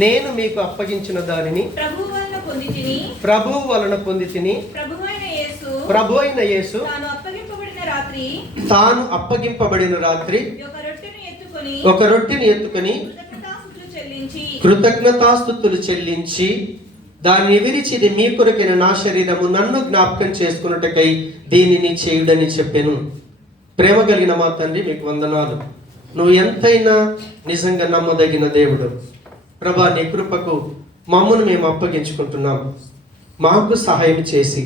నేను మీకు అప్పగించిన దానిని ప్రభువు వలన పొందితిని. ప్రభు అయిన యేసు తాను అప్పగింపబడిన రాత్రి ఒక రొట్టెని ఎత్తుకొని కృతజ్ఞతాస్తుతులు చెల్లించి దాన్ని విరిచి, ఇది మీ కొరకైన నా శరీరము, నన్ను జ్ఞాపకం చేసుకున్నట్టుకై దీనిని చేయుడని చెప్పెను. ప్రేమ కలిగిన మా తండ్రి, మీకు వందనాలు. నువ్వు ఎంతైనా నిజంగా నమ్మదగిన దేవుడు. ప్రభా, నీ కృపకు మమ్మను మేము అప్పగించుకుంటున్నాం. మాకు సహాయం చేసి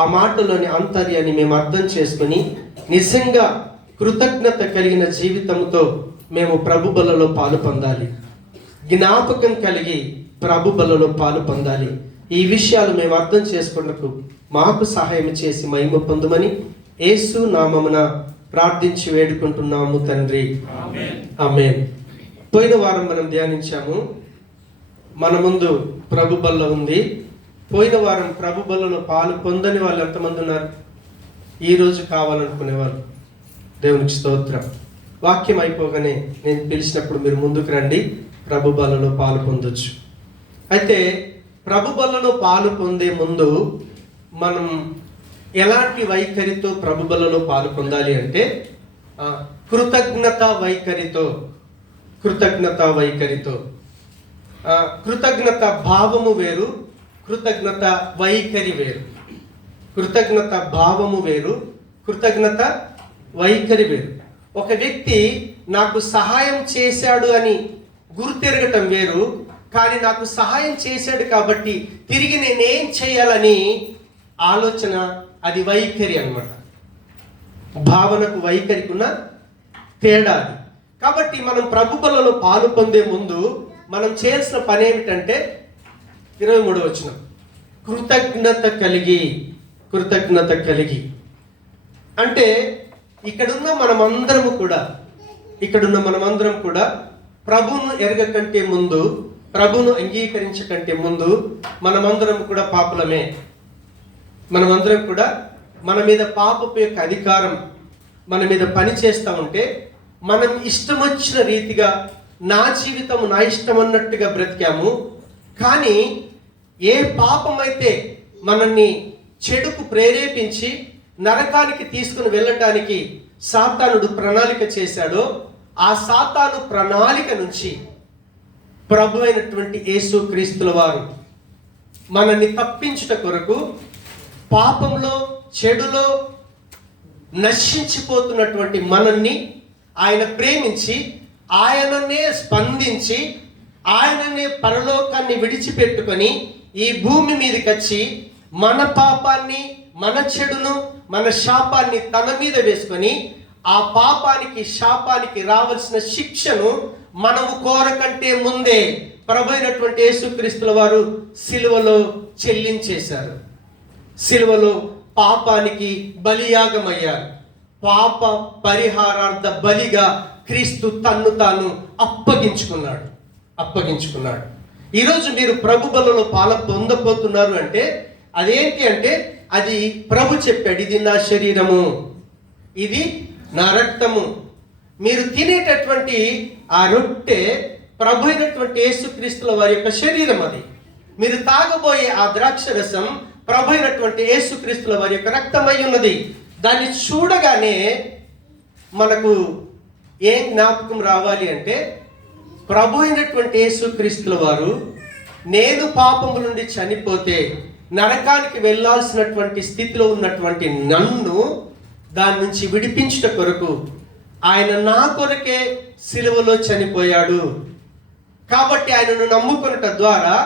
ఆ మాటలోని అంతర్యాన్ని మేము అర్థం చేసుకుని నిజంగా కృతజ్ఞత కలిగిన జీవితంతో మేము ప్రభు బలలో పాలు పొందాలి. జ్ఞాపకం కలిగి ప్రభు బలలో పాలు పొందాలి. ఈ విషయాలు మేము అర్థం చేసుకున్నకు మాకు సహాయం చేసి మహిమ పొందుమని యేసు నామమున ప్రార్థించి వేడుకుంటున్నాము తండ్రి, ఆమేన్. పోయిన వారం మనం ధ్యానించాము. మన ముందు ప్రభు బల్ల ఉంది. పోయిన వారం ప్రభు బల్లలో పాలు పొందని వాళ్ళు ఎంతమంది ఉన్నారు? ఈరోజు కావాలనుకునే వాళ్ళు. దేవునికి స్తోత్రం. వాక్యం అయిపోగానే నేను పిలిచినప్పుడు మీరు ముందుకు రండి, ప్రభు బల్లలో పాలు పొందొచ్చు. అయితే ప్రభు బల్లలో పాలు పొందే ముందు మనం ఎలాంటి వైఖరితో ప్రభు బల్లలో పాలు పొందాలి అంటే కృతజ్ఞత వైఖరితో. కృతజ్ఞత భావము వేరు, కృతజ్ఞత వైఖరి వేరు. కృతజ్ఞత భావము వేరు, కృతజ్ఞత వైఖరి వేరు. ఒక వ్యక్తి నాకు సహాయం చేశాడు అని గుర్తెరగటం వేరు, కానీ నాకు సహాయం చేశాడు కాబట్టి తిరిగి నేనేం చేయాలని ఆలోచన, అది వైఖరి అన్నమాట. భావనకు వైఖరికి ఉన్న తేడా అది. కాబట్టి మనం ప్రభు బలలో పాలు పొందే ముందు మనం చేయాల్సిన పని ఏమిటంటే 23వ వచనం, కృతజ్ఞత కలిగి. అంటే ఇక్కడున్న మనమందరము కూడా ప్రభువును ఎరగకంటే ముందు, ప్రభువును అంగీకరించకంటే ముందు మనమందరం కూడా పాపులమే. మనమందరం కూడా మన మీద పాపపు యొక్క అధికారం మన మీద పని చేస్తూ ఉంటే మనం ఇష్టం వచ్చిన రీతిగా నా జీవితం నా ఇష్టం అన్నట్టుగా బ్రతికాము. కానీ ఏ పాపమైతే మనల్ని చెడుకు ప్రేరేపించి నరకానికి తీసుకుని వెళ్ళటానికి సాతానుడు ప్రణాళిక చేశాడో, ఆ సాతాను ప్రణాళిక నుంచి ప్రభు అయినటువంటి యేసు క్రీస్తుల వారు మనల్ని తప్పించుట కొరకు పాపంలో చెడులో నశించిపోతున్నటువంటి మనల్ని ఆయన ప్రేమించి, ఆయననే స్పందించి, ఆయననే పరలోకాన్ని విడిచిపెట్టుకొని ఈ భూమి మీదకి వచ్చి మన పాపాన్ని, మన చెడును, మన శాపాన్ని తన మీద వేసుకొని ఆ పాపానికి శాపానికి రావాల్సిన శిక్షను మనము కోరకంటే ముందే ప్రభు అయినటువంటి యేసుక్రీస్తుల వారు సిలువలో చెల్లించేశారు. సిలువలో పాపానికి బలియాగమయ్యారు. పాప పరిహారార్థ బలిగా క్రీస్తు తన్ను తాను అప్పగించుకున్నాడు. ఈరోజు మీరు ప్రభు బలలో పాలు పొందబోతున్నారు అంటే అదేంటి అంటే, అది ప్రభు చెప్పాడు, ఇది నా శరీరము, ఇది నా రక్తము. మీరు తినేటటువంటి ఆ రొట్టె ప్రభు అయినటువంటి యేసుక్రీస్తుల వారి యొక్క శరీరం. అది మీరు తాగబోయే ఆ ద్రాక్ష రసం ప్రభు అయినటువంటి యేసుక్రీస్తుల వారి యొక్క రక్తమై ఉన్నది. దాన్ని చూడగానే మనకు ఏం జ్ఞాపకం రావాలి అంటే, ప్రభు అయినటువంటి యేసుక్రీస్తుల వారు నేను పాపము నుండి చనిపోతే నరకానికి వెళ్ళాల్సినటువంటి స్థితిలో ఉన్నటువంటి నన్ను దాని నుంచి విడిపించుట కొరకు ఆయన నా కొరకే సిలువలో చనిపోయాడు. కాబట్టి ఆయనను నమ్ముకొనుట ద్వారా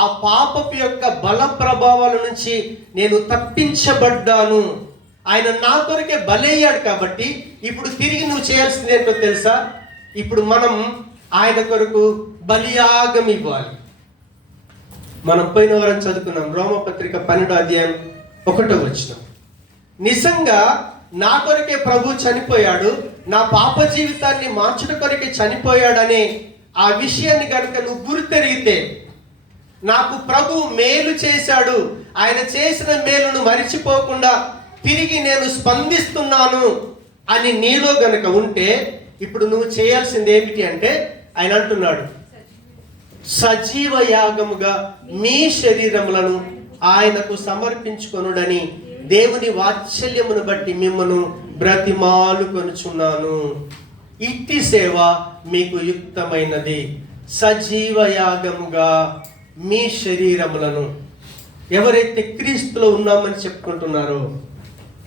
ఆ పాపపు యొక్క బల ప్రభావాల నుంచి నేను తప్పించబడ్డాను. ఆయన నా కొరకే బలయ్యాడు. కాబట్టి ఇప్పుడు తిరిగి నువ్వు చేయాల్సింది ఏంటో తెలుసా? ఇప్పుడు మనం ఆయన కొరకు బలియాగం ఇవ్వాలి. మనం పోయిన వారం చదువుకున్నాం, రోమపత్రిక 12వ అధ్యాయం 1వ వచనం. నిజంగా నా కొరకే ప్రభు చనిపోయాడు, నా పాప జీవితాన్ని మార్చుట కొరకే చనిపోయాడనే ఆ విషయాన్ని కనుక నువ్వు గుర్తెరిగితే, నాకు ప్రభు మేలు చేశాడు, ఆయన చేసిన మేలును మరిచిపోకుండా తిరిగి నేను స్పందిస్తున్నాను అని నీలో గనుక ఉంటే, ఇప్పుడు నువ్వు చేయాల్సింది ఏమిటి అంటే, ఆయన అంటున్నాడు సజీవ యాగముగా మీ శరీరములను ఆయనకు సమర్పించుకొనుడని దేవుని వాత్సల్యమును బట్టి మిమ్మను బ్రతిమాలుకొనుచున్నాను. ఇట్టి సేవ మీకు యుక్తమైనది. సజీవ యాగముగా మీ శరీరములను, ఎవరైతే క్రీస్తులో ఉన్నామని చెప్పుకుంటున్నారో,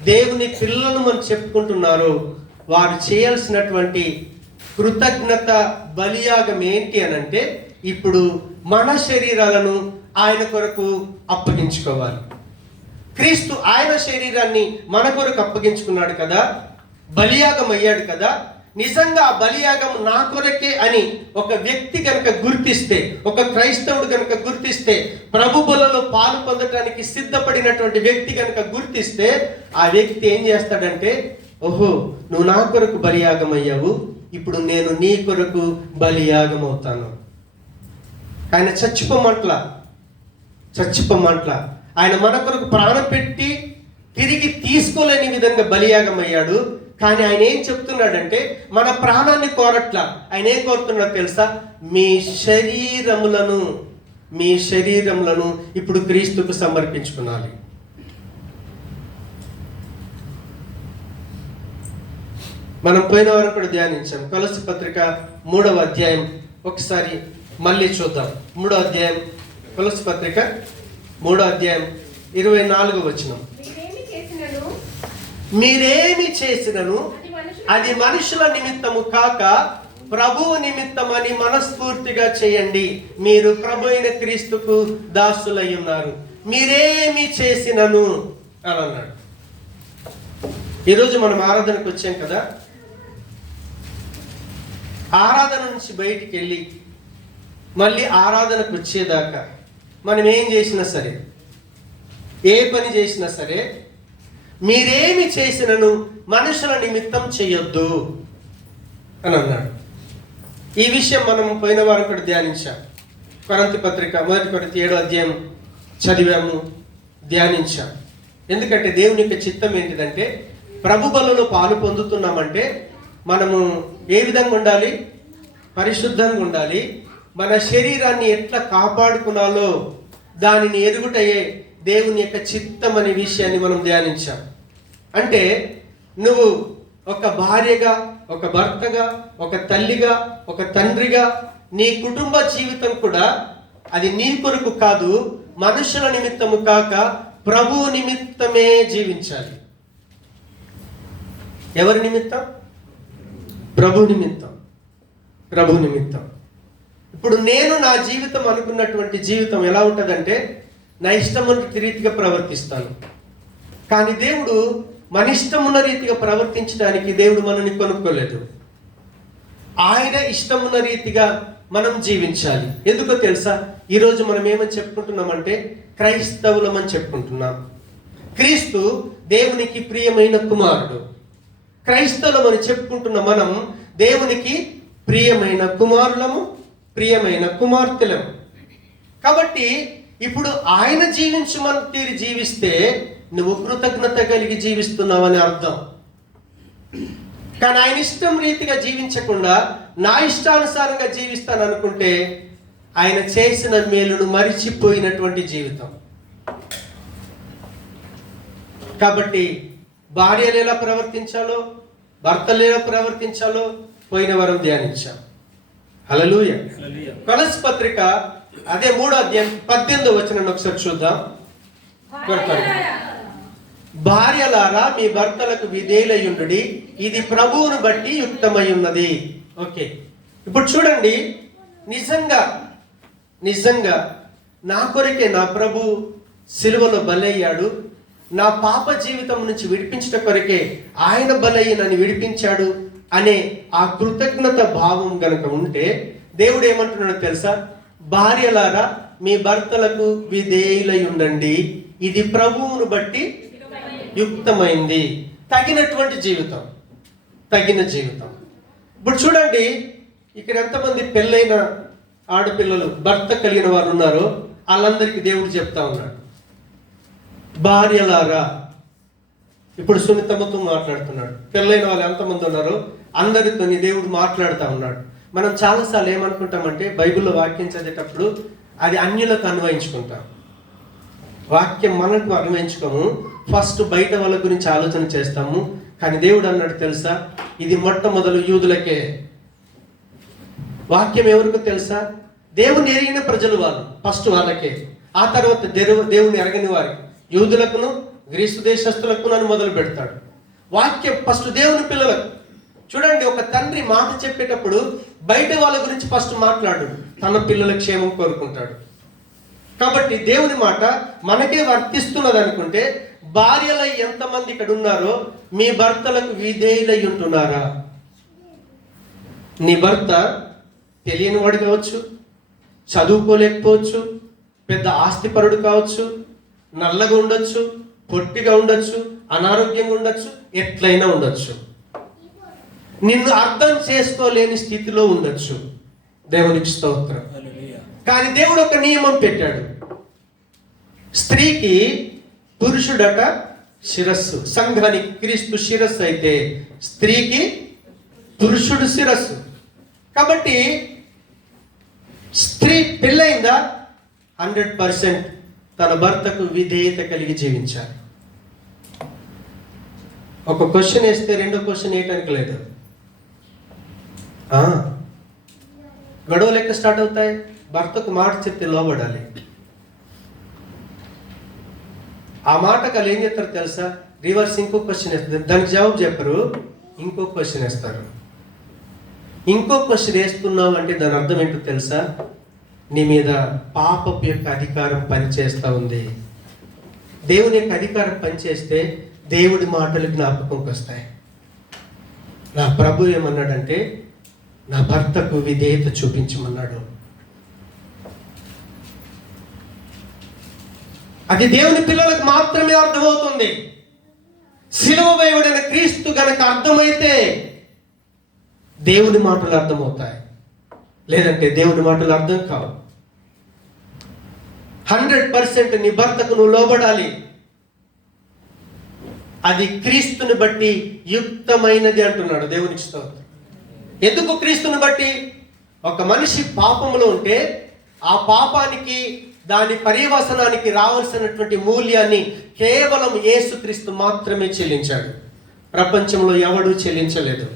దేవుని పిల్లలను మనం చెప్పుకుంటున్నారో, వారు చేయాల్సినటువంటి కృతజ్ఞత బలియాగం ఏంటి అనంటే, ఇప్పుడు మన శరీరాలను ఆయన కొరకు అప్పగించుకోవాలి. క్రీస్తు ఆయన శరీరాన్ని మన కొరకు అప్పగించుకున్నాడు కదా, బలియాగం అయ్యాడు కదా. నిజంగా ఆ బలియాగం నా కొరకే అని ఒక వ్యక్తి కనుక గుర్తిస్తే, ఒక క్రైస్తవుడు కనుక గుర్తిస్తే, ప్రభు బలలో పాలు పొందడానికి సిద్ధపడినటువంటి వ్యక్తి కనుక గుర్తిస్తే, ఆ వ్యక్తి ఏం చేస్తాడంటే, ఓహో నువ్వు నా కొరకు బలియాగం అయ్యావు, ఇప్పుడు నేను నీ కొరకు బలియాగం అవుతాను. ఆయన చచ్చిపోమంట్ల ఆయన మన కొరకు ప్రాణం పెట్టి తిరిగి తీసుకోలేని విధంగా బలియాగం అయ్యాడు. కానీ ఆయన ఏం చెప్తున్నాడంటే, మన ప్రాణాన్ని కోరట్లా. ఆయన ఏం కోరుతున్నాడు తెలుసా? మీ శరీరములను ఇప్పుడు క్రీస్తుకు సమర్పించుకోవాలి. మనం పోయిన వారం కూడా ధ్యానించాం. కొలస్సీ పత్రిక 3వ అధ్యాయం ఒకసారి మళ్ళీ చూద్దాం. 3వ అధ్యాయం, కొలస్సీ పత్రిక 3వ అధ్యాయం 24వ వచనం. మీరేమి చేసినను అది మనుషుల నిమిత్తము కాక ప్రభువు నిమిత్తమని మనస్ఫూర్తిగా చేయండి. మీరు ప్రభు అయిన క్రీస్తుకు దాసులై ఉన్నారు. మీరేమి చేసినను అని అన్నాడు. ఈరోజు మనం ఆరాధనకు వచ్చాం కదా. ఆరాధన నుంచి బయటికి వెళ్ళి మళ్ళీ ఆరాధనకు వచ్చేదాకా మనం ఏం చేసినా సరే, ఏ పని చేసినా సరే, మీరేమి చేసినను మనుషుల నిమిత్తం చేయొద్దు అని అన్నాడు. ఈ విషయం మనం పోయిన వారం కూడా ధ్యానించాం. కొరింథీ పత్రిక 1 కొరింథీ 7వ అధ్యాయం చదివాము, ధ్యానించాం. ఎందుకంటే దేవుని యొక్క చిత్తం ఏంటిదంటే, ప్రభు బలలో పాలు పొందుతున్నామంటే మనము ఏ విధంగా ఉండాలి? పరిశుద్ధంగా ఉండాలి. మన శరీరాన్ని ఎట్లా కాపాడుకున్నాలో దానిని ఎరుగుటయే దేవుని యొక్క చిత్తం అనే విషయాన్ని మనం ధ్యానించాం. అంటే నువ్వు ఒక భార్యగా, ఒక భర్తగా, ఒక తల్లిగా, ఒక తండ్రిగా, నీ కుటుంబ జీవితం కూడా అది నీ కొరకు కాదు, మనుషుల నిమిత్తము కాక ప్రభు నిమిత్తమే జీవించాలి. ఎవరి నిమిత్తం? ప్రభు నిమిత్తం. ఇప్పుడు నేను నా జీవితం అనుకున్నటువంటి జీవితం ఎలా ఉంటుందంటే, నా ఇష్టమున్న రీతిగా ప్రవర్తిస్తాను. కానీ దేవుడు మన ఇష్టమున్న రీతిగా ప్రవర్తించడానికి దేవుడు మనల్ని కొనుక్కోలేదు. ఆయన ఇష్టమున్న రీతిగా మనం జీవించాలి. ఎందుకో తెలుసా? ఈరోజు మనం ఏమని చెప్పుకుంటున్నామంటే, క్రైస్తవులమని చెప్పుకుంటున్నాం. క్రీస్తు దేవునికి ప్రియమైన కుమారుడు. క్రైస్తవులమని చెప్పుకుంటున్న మనం దేవునికి ప్రియమైన కుమారులము, ప్రియమైన కుమార్తెలము. కాబట్టి ఇప్పుడు ఆయన జీవించమని తీరి జీవిస్తే నువ్వు కృతజ్ఞత కలిగి జీవిస్తున్నావని అర్థం. కానీ ఆయన ఇష్టం రీతిగా జీవించకుండా నా ఇష్టానుసారంగా జీవిస్తాను అనుకుంటే ఆయన చేసిన మేలును మరిచిపోయినటువంటి జీవితం. కాబట్టి భార్యలు ఎలా ప్రవర్తించాలో, భర్తలు ఎలా ప్రవర్తించాలో పోయిన వారం ధ్యానించాం. హల్లెలూయా. కొలస్సీ పత్రిక అదే 3వ అధ్యాయం 18వ వచనాన్ని ఒకసారి చూద్దాం. భార్యలారా మీ భర్తలకు విధేయులయుండుడి, ఇది ప్రభువును బట్టి యుక్తమై ఉన్నది. ఓకే, ఇప్పుడు చూడండి, నిజంగా నా కొరకే నా ప్రభు సిలువలో బలయ్యాడు. నా పాప జీవితం నుంచి విడిపించట కొరకే ఆయన బలయ్యి నన్ను విడిపించాడు అనే ఆ కృతజ్ఞత భావం గనుక ఉంటే దేవుడు ఏమంటున్నాడో తెలుసా? భార్యలారా మీ భర్తలకు విధేయులై ఉండండి, ఇది ప్రభువును బట్టి యుక్తమైంది. తగిన జీవితం. ఇప్పుడు చూడండి, ఇక్కడ ఎంతమంది పెళ్ళైన ఆడపిల్లలు, భర్త కలిగిన వారు ఉన్నారో వాళ్ళందరికీ దేవుడు చెప్తా ఉన్నాడు, భార్యలారా. ఇప్పుడు సున్నితమ్మతో మాట్లాడుతున్నాడు. పెళ్ళైన వాళ్ళు ఎంతమంది ఉన్నారో అందరితో దేవుడు మాట్లాడుతూ ఉన్నాడు. మనం చాలాసార్లు ఏమనుకుంటామంటే బైబిల్లో వాక్యం చదివేటప్పుడు అది అన్యులకు అన్వయించుకుంటాం. వాక్యం మనకు అన్వయించుకోము, ఫస్ట్ బయట వాళ్ళ గురించి ఆలోచన చేస్తాము. కానీ దేవుడు అన్నాడు తెలుసా, ఇది మొట్టమొదలు యూదులకే. వాక్యం ఎవరికో తెలుసా, దేవుని ఎరిగిన ప్రజలు వాళ్ళు, ఫస్ట్ వాళ్ళకే. ఆ తర్వాత దేవుని ఎరగని వారికి, యూదులకును గ్రీసు దేశస్తులకు అని మొదలు పెడతాడు. వాక్యం ఫస్ట్ దేవుని పిల్లలకు. చూడండి, ఒక తండ్రి మాట చెప్పేటప్పుడు బయట వాళ్ళ గురించి ఫస్ట్ మాట్లాడు, తన పిల్లల క్షేమం కోరుకుంటాడు. కాబట్టి దేవుని మాట మనకే వర్తిస్తున్నది అనుకుంటే, భార్యలై ఎంతమంది ఇక్కడ ఉన్నారో మీ భర్తలకు విధేయులై ఉంటున్నారా? నీ భర్త తెలియని వాడు కావచ్చు, చదువుకోలేకపోవచ్చు, పెద్ద ఆస్తిపరుడు కావచ్చు, నల్లగా ఉండొచ్చు, పొట్టిగా ఉండొచ్చు, అనారోగ్యంగా ఉండొచ్చు, ఎట్లయినా ఉండొచ్చు, నిన్ను అర్థం చేసుకోలేని స్థితిలో ఉండొచ్చు. దేవునికి స్తోత్రం. కానీ దేవుడు ఒక నియమం పెట్టాడు, స్త్రీకి పురుషుడట శిరస్సు. సంఘానికి క్రీస్తు శిరస్సు అయితే స్త్రీకి పురుషుడు శిరస్సు. కాబట్టి స్త్రీ పెళ్ళైందా 100% తన భర్తకు విధేయత కలిగి జీవించాలి. ఒక క్వశ్చన్ వేస్తే రెండో క్వశ్చన్ వేయటానికి లేదు. గొడవ లెక్క స్టార్ట్ అవుతాయి. భర్తకు మాట చెప్తే లోబడాలి. ఆ మాటకు వాళ్ళు ఏం చెప్తారు తెలుసా, రివర్స్ ఇంకో క్వశ్చన్ వేస్తారు, దానికి జవాబు చెప్పరు, ఇంకో క్వశ్చన్ వేస్తారు. ఇంకో క్వశ్చన్ వేస్తున్నావు అంటే దాని అర్థం ఏంటో తెలుసా, నీ మీద పాపపు యొక్క అధికారం పనిచేస్తూ ఉంది. దేవుని యొక్క అధికారం పనిచేస్తే దేవుడి మాటలు జ్ఞాపకంకి వస్తాయి. నా ప్రభు ఏమన్నాడంటే, నా భర్తకు విధేయత చూపించమన్నాడు. అది దేవుని పిల్లలకు మాత్రమే అర్థమవుతుంది. శిలువ వేయబడిన క్రీస్తు గనక అర్థమైతే దేవుని మాటలు అర్థమవుతాయి, లేదంటే దేవుని మాటలు అర్థం కావు. 100% నీ భర్తకు నువ్వు లోబడాలి. అది క్రీస్తుని బట్టి యుక్తమైనది అంటున్నాడు. దేవునికి స్తోత్రం. ఎందుకు క్రీస్తుని బట్టి? ఒక మనిషి పాపంలో ఉంటే ఆ పాపానికి, దాని పర్యవసనానికి రావాల్సినటువంటి మూల్యాన్ని కేవలం యేసుక్రీస్తు మాత్రమే చెల్లించాడు. ప్రపంచంలో ఎవడూ చెల్లించలేదు.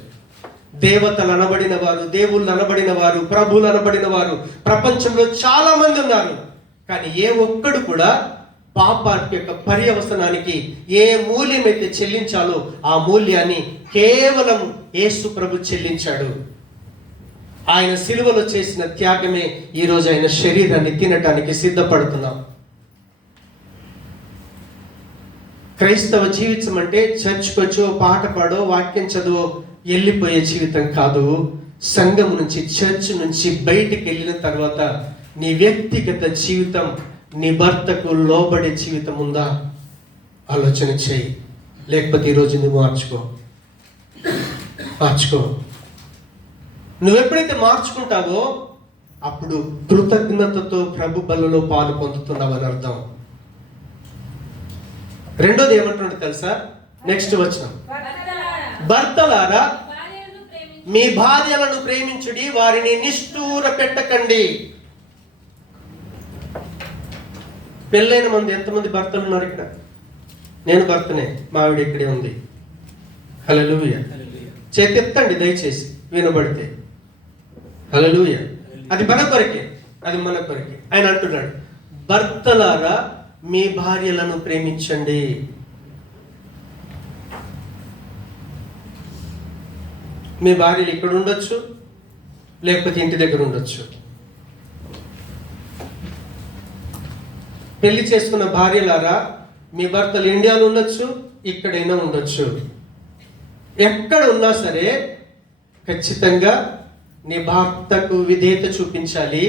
దేవతలు అనబడిన వారు, దేవుళ్ళు అనబడిన వారు, ప్రభువులు అనబడిన వారు ప్రపంచంలో చాలా మంది ఉన్నారు. కానీ ఏ ఒక్కడు కూడా పాపానికి యొక్క పర్యవసనానికి ఏ మూల్యం అయితే చెల్లించాలో ఆ మూల్యాన్ని కేవలం యేసు ప్రభు చెల్లించాడు. ఆయన సిలువలో చేసిన త్యాగమే ఈరోజు ఆయన శరీరాన్ని తినటానికి సిద్ధపడుతున్నాం. క్రైస్తవ జీవితం అంటే చర్చ్కి వచ్చో, పాట పాడో, వాక్యం చదువు వెళ్ళిపోయే జీవితం కాదు. సంఘం నుంచి, చర్చ్ నుంచి బయటికి వెళ్ళిన తర్వాత నీ వ్యక్తిగత జీవితం, నీ భర్తకు లోబడే జీవితం ఉందా? ఆలోచన చేయి. లేకపోతే ఈరోజు నువ్వు మార్చుకో. నువ్వెప్పుడైతే మార్చుకుంటావో అప్పుడు కృతజ్ఞతతో ప్రభు బలలో పాలు పొందుతున్నావు అని అర్థం. రెండోది ఏమంటున్నాడు తెలుసా? నెక్స్ట్ వచనం, భర్తలారా మీ భార్యలను ప్రేమించుడి, వారిని నిష్ఠూర పెట్టకండి. పెళ్ళైన మంది ఎంతమంది భర్తలు ఉన్నారు ఇక్కడ? నేను భర్తనే, మా ఆవిడ ఇక్కడే ఉంది. హల్లెలూయా. చేతెత్తండి దయచేసి వినబడితే. హల్లెలూయా. అది మన కొరకే, అది మన కొరకే. ఆయన అంటున్నాడు, భర్తలారా మీ భార్యలను ప్రేమించండి. మీ భార్యలు ఇక్కడ ఉండొచ్చు, లేకపోతే ఇంటి దగ్గర ఉండొచ్చు. పెళ్లి చేసుకున్న భార్యలారా మీ భర్తలు ఇండియాలో ఉండొచ్చు, ఇక్కడైనా ఉండొచ్చు. ఎక్కడ ఉన్నా సరే ఖచ్చితంగా నీ భర్తకు విధేయత చూపించాలి.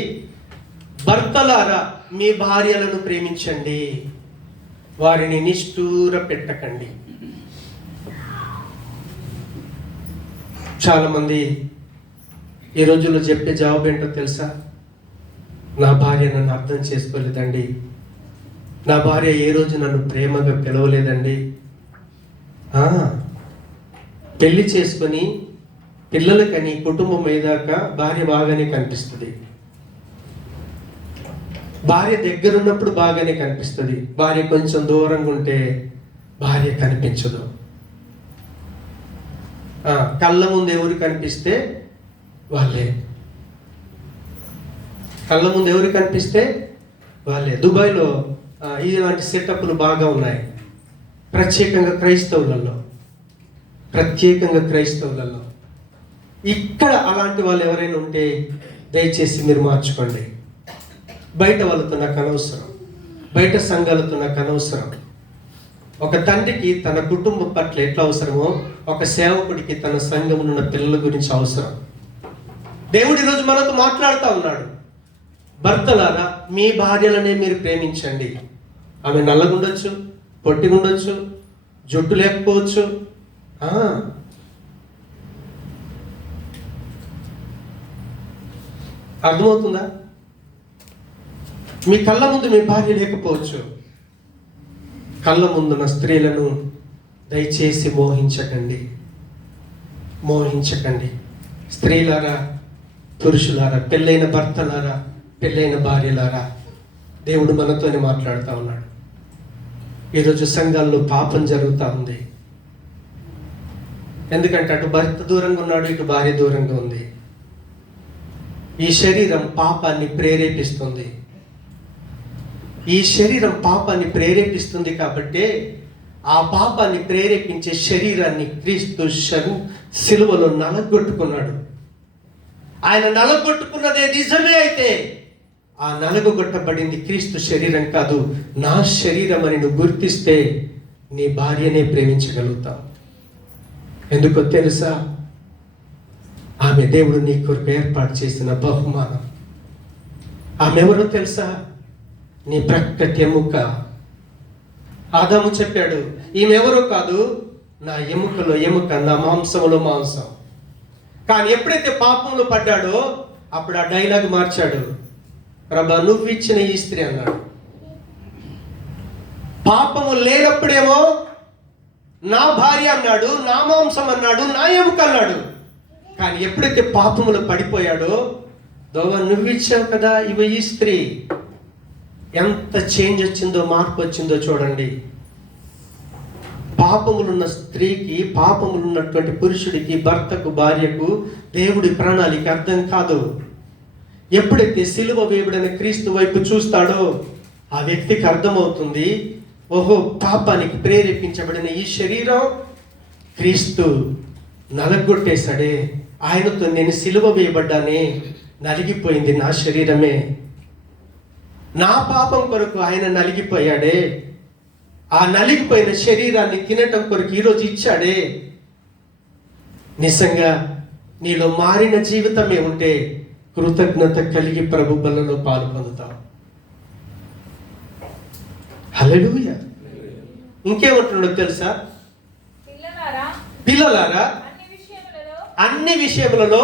భర్తలారా మీ భార్యలను ప్రేమించండి, వారిని నిష్ఠూర పెట్టకండి. చాలామంది ఈ రోజుల్లో చెప్పే జవాబు ఏంటో తెలుసా? నా భార్య నన్ను అర్థం చేసుకోలేదండి, నా భార్య ఏ రోజు నన్ను ప్రేమగా పిలవలేదండి. పెళ్లి చేసుకొని పిల్లలకని కుటుంబం అయ్యాక భార్య బాగానే కనిపిస్తుంది, భార్య దగ్గరున్నప్పుడు బాగానే కనిపిస్తుంది, భార్య కొంచెం దూరంగా ఉంటే భార్య కనిపించదు. కళ్ళ ముందు ఎవరు కనిపిస్తే వాళ్ళే, కళ్ళ ముందు ఎవరు కనిపిస్తే వాళ్ళే. దుబాయ్లో ఇలాంటి సెటప్లు బాగా ఉన్నాయి, ప్రత్యేకంగా క్రైస్తవులలో. ఇక్కడ అలాంటి వాళ్ళు ఎవరైనా ఉంటే దయచేసి మీరు మార్చుకోండి. బయట వాళ్ళతో నాకు అనవసరం, బయట సంఘాలతో నాకు అనవసరం. ఒక తండ్రికి తన కుటుంబం పట్ల ఎట్లా అవసరమో ఒక సేవకుడికి తన సంఘంలో ఉన్న పిల్లల గురించి అవసరం. దేవుడు ఈరోజు మనతో మాట్లాడుతూ ఉన్నాడు, భర్తలారా మీ భార్యలనే మీరు ప్రేమించండి. ఆమె నల్లగుండొచ్చు, పొట్టిగుండొచ్చు, జుట్టు లేకపోవచ్చు, అర్థమవుతుందా? మీ కళ్ళ ముందు మీ భార్య లేకపోవచ్చు. కళ్ళ ముందున్న స్త్రీలను దయచేసి మోహించకండి. స్త్రీలారా, పురుషులారా, పెళ్ళైన భర్తలారా, పెళ్ళైన భార్యలారా, దేవుడు మనతోనే మాట్లాడుతూ ఉన్నాడు. ఈరోజు సంఘాల్లో పాపం జరుగుతూ ఉంది. ఎందుకంటే అటు భర్త దూరంగా ఉన్నాడు, ఇటు భార్య దూరంగా ఉంది. ఈ శరీరం పాపాన్ని ప్రేరేపిస్తుంది కాబట్టి ఆ పాపాన్ని ప్రేరేపించే శరీరాన్ని క్రీస్తు సిలువలో నలగొట్టుకున్నాడు. ఆయన నలగొట్టుకున్నదే నిజమే అయితే ఆ నలగొట్టబడింది క్రీస్తు శరీరం కాదు, నా శరీరం అని నువ్వు గుర్తిస్తే నీ భార్యనే ప్రేమించగలుగుతావు. ఎందుకో తెలుసా? ఆమె దేవుడు నీ కొరకు ఏర్పాటు చేసిన బహుమానం. ఆమె ఎవరో తెలుసా? నీ ప్రక్కటి ఎముక. ఆదాము చెప్పాడు, ఈమె ఎవరో కాదు, నా ఎముకలో ఎముక, నా మాంసములో మాంసం. కానీ ఎప్పుడైతే పాపంలో పడ్డాడో అప్పుడు ఆ డైలాగ్ మార్చాడు, ప్రభా నువ్వు ఇచ్చిన ఈ స్త్రీ అన్నాడు. పాపము లేనప్పుడేమో నా భార్య అన్నాడు, నా మాంసం అన్నాడు, నా ఎముక అన్నాడు. కానీ ఎప్పుడైతే పాపములో పడిపోయాడో, దోవ నువ్వు ఇచ్చావు కదా ఇవి ఈ స్త్రీ. ఎంత చేంజ్ వచ్చిందో, మార్పు వచ్చిందో చూడండి. పాపములున్న స్త్రీకి, పాపములున్నటువంటి పురుషుడికి, భర్తకు, భార్యకు దేవుడి ప్రణాళిక అర్థం కాదు. ఎప్పుడైతే సిలువ వేయబడిన క్రీస్తు వైపు చూస్తాడో ఆ వ్యక్తికి అర్థమవుతుంది, ఓహో పాపానికి ప్రేరేపించబడిన ఈ శరీరం క్రీస్తు నలగొట్టేశాడే, ఆయనతో నేను సిలువ వేయబడ్డానే, నలిగిపోయింది నా శరీరమే, నా పాపం కొరకు ఆయన నలిగిపోయాడే, ఆ నలిగిపోయిన శరీరాన్ని తినటం కొరకు ఈరోజు ఇచ్చాడే. నిజంగా నీలో మారిన జీవితమే ఉంటే కృతజ్ఞత కలిగి ప్రభు బలలో పాలు పొందుతావు. హల్లెలూయా. ఇంకేమంటున్నాడో తెలుసా? పిల్లలారా అన్ని విషయములలో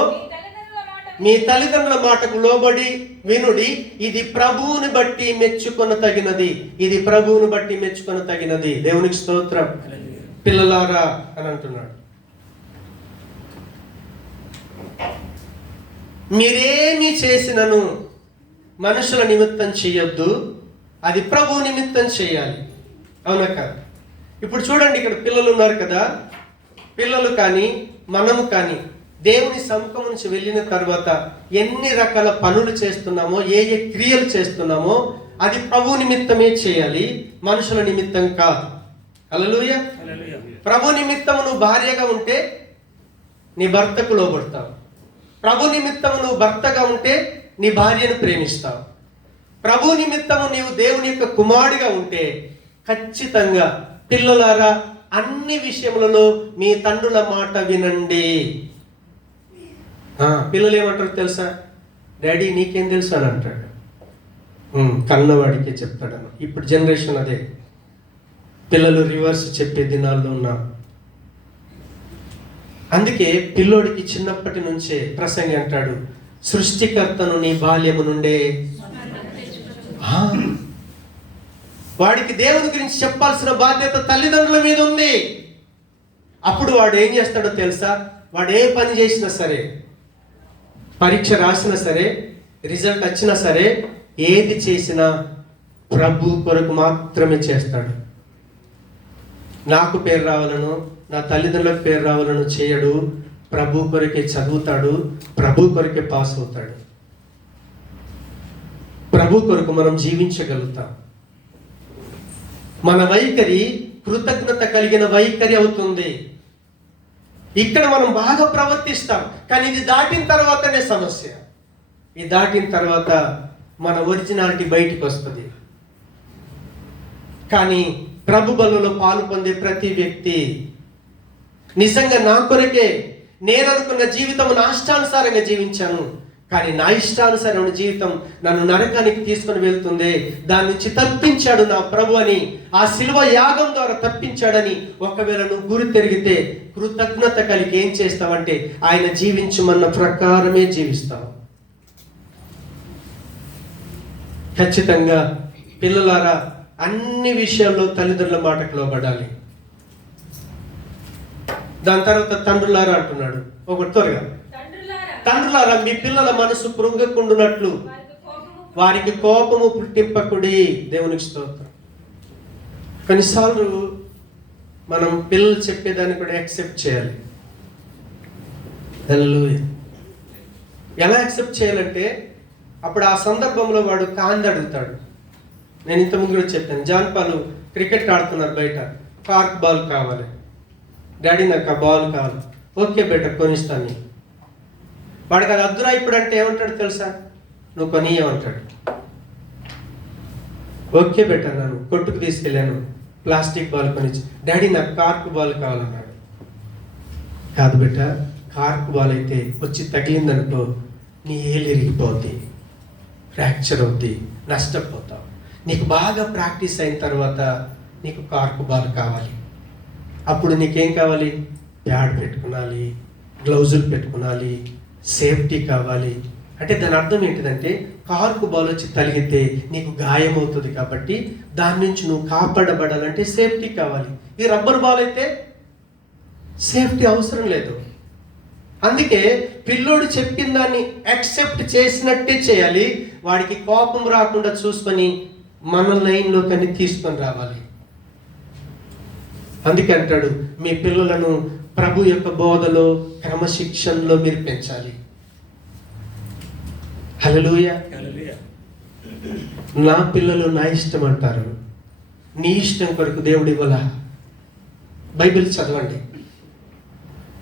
మీ తల్లిదండ్రుల మాటకు లోబడి వినుడి, ఇది ప్రభువుని బట్టి మెచ్చుకొన తగినది. దేవునికి స్తోత్రం. పిల్లలారా అని అంటున్నాడు. మీరేమి చేసినను మనుషుల నిమిత్తం చేయొద్దు, అది ప్రభు నిమిత్తం చేయాలి. అవునా కాదు? ఇప్పుడు చూడండి, ఇక్కడ పిల్లలు ఉన్నారు కదా, పిల్లలు కానీ మనము కానీ దేవుని సముఖం నుంచి వెళ్ళిన తర్వాత ఎన్ని రకాల పనులు చేస్తున్నామో, ఏ క్రియలు చేస్తున్నామో అది ప్రభు నిమిత్తమే చేయాలి, మనుషుల నిమిత్తం కాదు. హల్లెలూయా. ప్రభు నిమిత్తము నువ్వు భార్యగా ఉంటే నీ భర్తకు లోబడతావు. ప్రభు నిమిత్తము నువ్వు భర్తగా ఉంటే నీ భార్యను ప్రేమిస్తావు. ప్రభు నిమిత్తము నీవు దేవుని యొక్క కుమారుడిగా ఉంటే ఖచ్చితంగా పిల్లలారా అన్ని విషయములలో మీ తండ్రుల మాట వినండి. పిల్లలు ఏమంటారు తెలుసా? డాడీ నీకేం తెలుసు అని అంటాడు. కన్నవాడికే చెప్తాడను. ఇప్పుడు జనరేషన్ అదే, పిల్లలు రివర్స్ చెప్పే దినాల్లో ఉన్నాం. అందుకే పిల్లోడికి చిన్నప్పటి నుంచే ప్రసంగి అంటాడు, సృష్టికర్తను నీ బాల్యము నుండే. వాడికి దేవుని గురించి చెప్పాల్సిన బాధ్యత తల్లిదండ్రుల మీద ఉంది. అప్పుడు వాడు ఏం చేస్తాడో తెలుసా? వాడు ఏ పని చేసినా సరే, పరీక్ష రాసినా సరే, రిజల్ట్ వచ్చినా సరే, ఏది చేసినా ప్రభు కొరకు మాత్రమే చేస్తాడు. నాకు పేరు రావాలను, నా తల్లిదండ్రులకు పేరు రావాలను చేయడు. ప్రభు కొరకే చదువుతాడు, ప్రభు కొరకే పాస్ అవుతాడు. ప్రభు కొరకు మనం జీవించగలుగుతాం. మన వైఖరి కృతజ్ఞత కలిగిన వైఖరి అవుతుంది. ఇక్కడ మనం బాగా ప్రవర్తిస్తాం, కానీ ఇది దాటిన తర్వాతనే సమస్య. ఇది దాటిన తర్వాత మన ఒరిజినాలిటీ బయటికి వస్తుంది. కానీ ప్రభు బలలో పాలు పొందే ప్రతి వ్యక్తి నిజంగా నా కొరకే, నేను అనుకున్న జీవితం నా ఇష్టానుసారంగా జీవించాను, కానీ నా ఇష్టానుసారమైన జీవితం నన్ను నరకానికి తీసుకొని వెళ్తుంది, దాని నుంచి తప్పించాడు నా ప్రభు అని, ఆ శిలువ యాగం ద్వారా తప్పించాడని ఒకవేళ నువ్వు గురి తిరిగితే కృతజ్ఞత కలిగి ఏం చేస్తావంటే ఆయన జీవించమన్న ప్రకారమే జీవిస్తావు. ఖచ్చితంగా పిల్లలారా, అన్ని విషయాల్లో తల్లిదండ్రుల మాటకు లోబడాలి. దాని తర్వాత తండ్రులారా అంటున్నాడు ఒకటి త్వరగా. తండ్రులారా, మీ పిల్లల మనసు కృంగకుండునట్లు వారికి కోపము పుట్టింపకుడి. దేవునికి స్తోత్రం. కొన్నిసార్లు మనం పిల్లలు చెప్పేదాన్ని కూడా యాక్సెప్ట్ చేయాలి. హల్లెలూయా. ఎలా యాక్సెప్ట్ చేయాలంటే, అప్పుడు ఆ సందర్భంలో వాడు కాంది అడుగుతాడు. నేను ఇంతకుముందు కూడా చెప్పాను, జాన్ పాలు క్రికెట్ ఆడుతున్నారు బయట, కార్క్ బాల్ కావాలి. డాడీ నాకు ఆ బాల్ కావాలి. ఓకే బేట, కొనిస్తాను. వాడికి అది అద్దురా ఇప్పుడు అంటే ఏమంటాడు తెలుసా? నువ్వు కొనియమంటాడు. ఓకే బేట, నన్ను కొట్టుకు తీసుకెళ్ళాను, ప్లాస్టిక్ బాల్ కొనిచ్చి, డాడీ నాకు కార్క్ బాల్ కావాలన్నాడు. కాదు బేట, కార్క్ బాల్ అయితే వచ్చి తగిలిందనుకో నీ ఏలు ఇరిగిపోద్ది, ఫ్రాక్చర్ అవుద్ది, నష్టపోతావు. నీకు బాగా ప్రాక్టీస్ అయిన తర్వాత నీకు కార్క్ బాల్ కావాలి. అప్పుడు నీకేం కావాలి? ప్యాడ్ పెట్టుకోవాలి, గ్లౌజులు పెట్టుకోవాలి, సేఫ్టీ కావాలి. అంటే దాని అర్థం ఏంటిదంటే, కార్కు బాల్ వచ్చి తగిలితే నీకు గాయం అవుతుంది కాబట్టి దాని నుంచి నువ్వు కాపాడబడాలంటే సేఫ్టీ కావాలి. ఈ రబ్బర్ బాల్ అయితే సేఫ్టీ అవసరం లేదు. అందుకే పిల్లోడు చెప్పిన దాన్ని యాక్సెప్ట్ చేసినట్టే చేయాలి. వాడికి కోపం రాకుండా చూసుకొని మన లైన్లో కానీ తీసుకొని రావాలి. అందుకే అంటాడు, మీ పిల్లలను ప్రభు యొక్క బోధలో, క్రమశిక్షణలో మీరు పెంచాలి. హల్లెలూయా. నా పిల్లలు నా ఇష్టం అంటారు. నీ ఇష్టం కొరకు దేవుడు ఇవ్వలా. బైబిల్ చదవండి.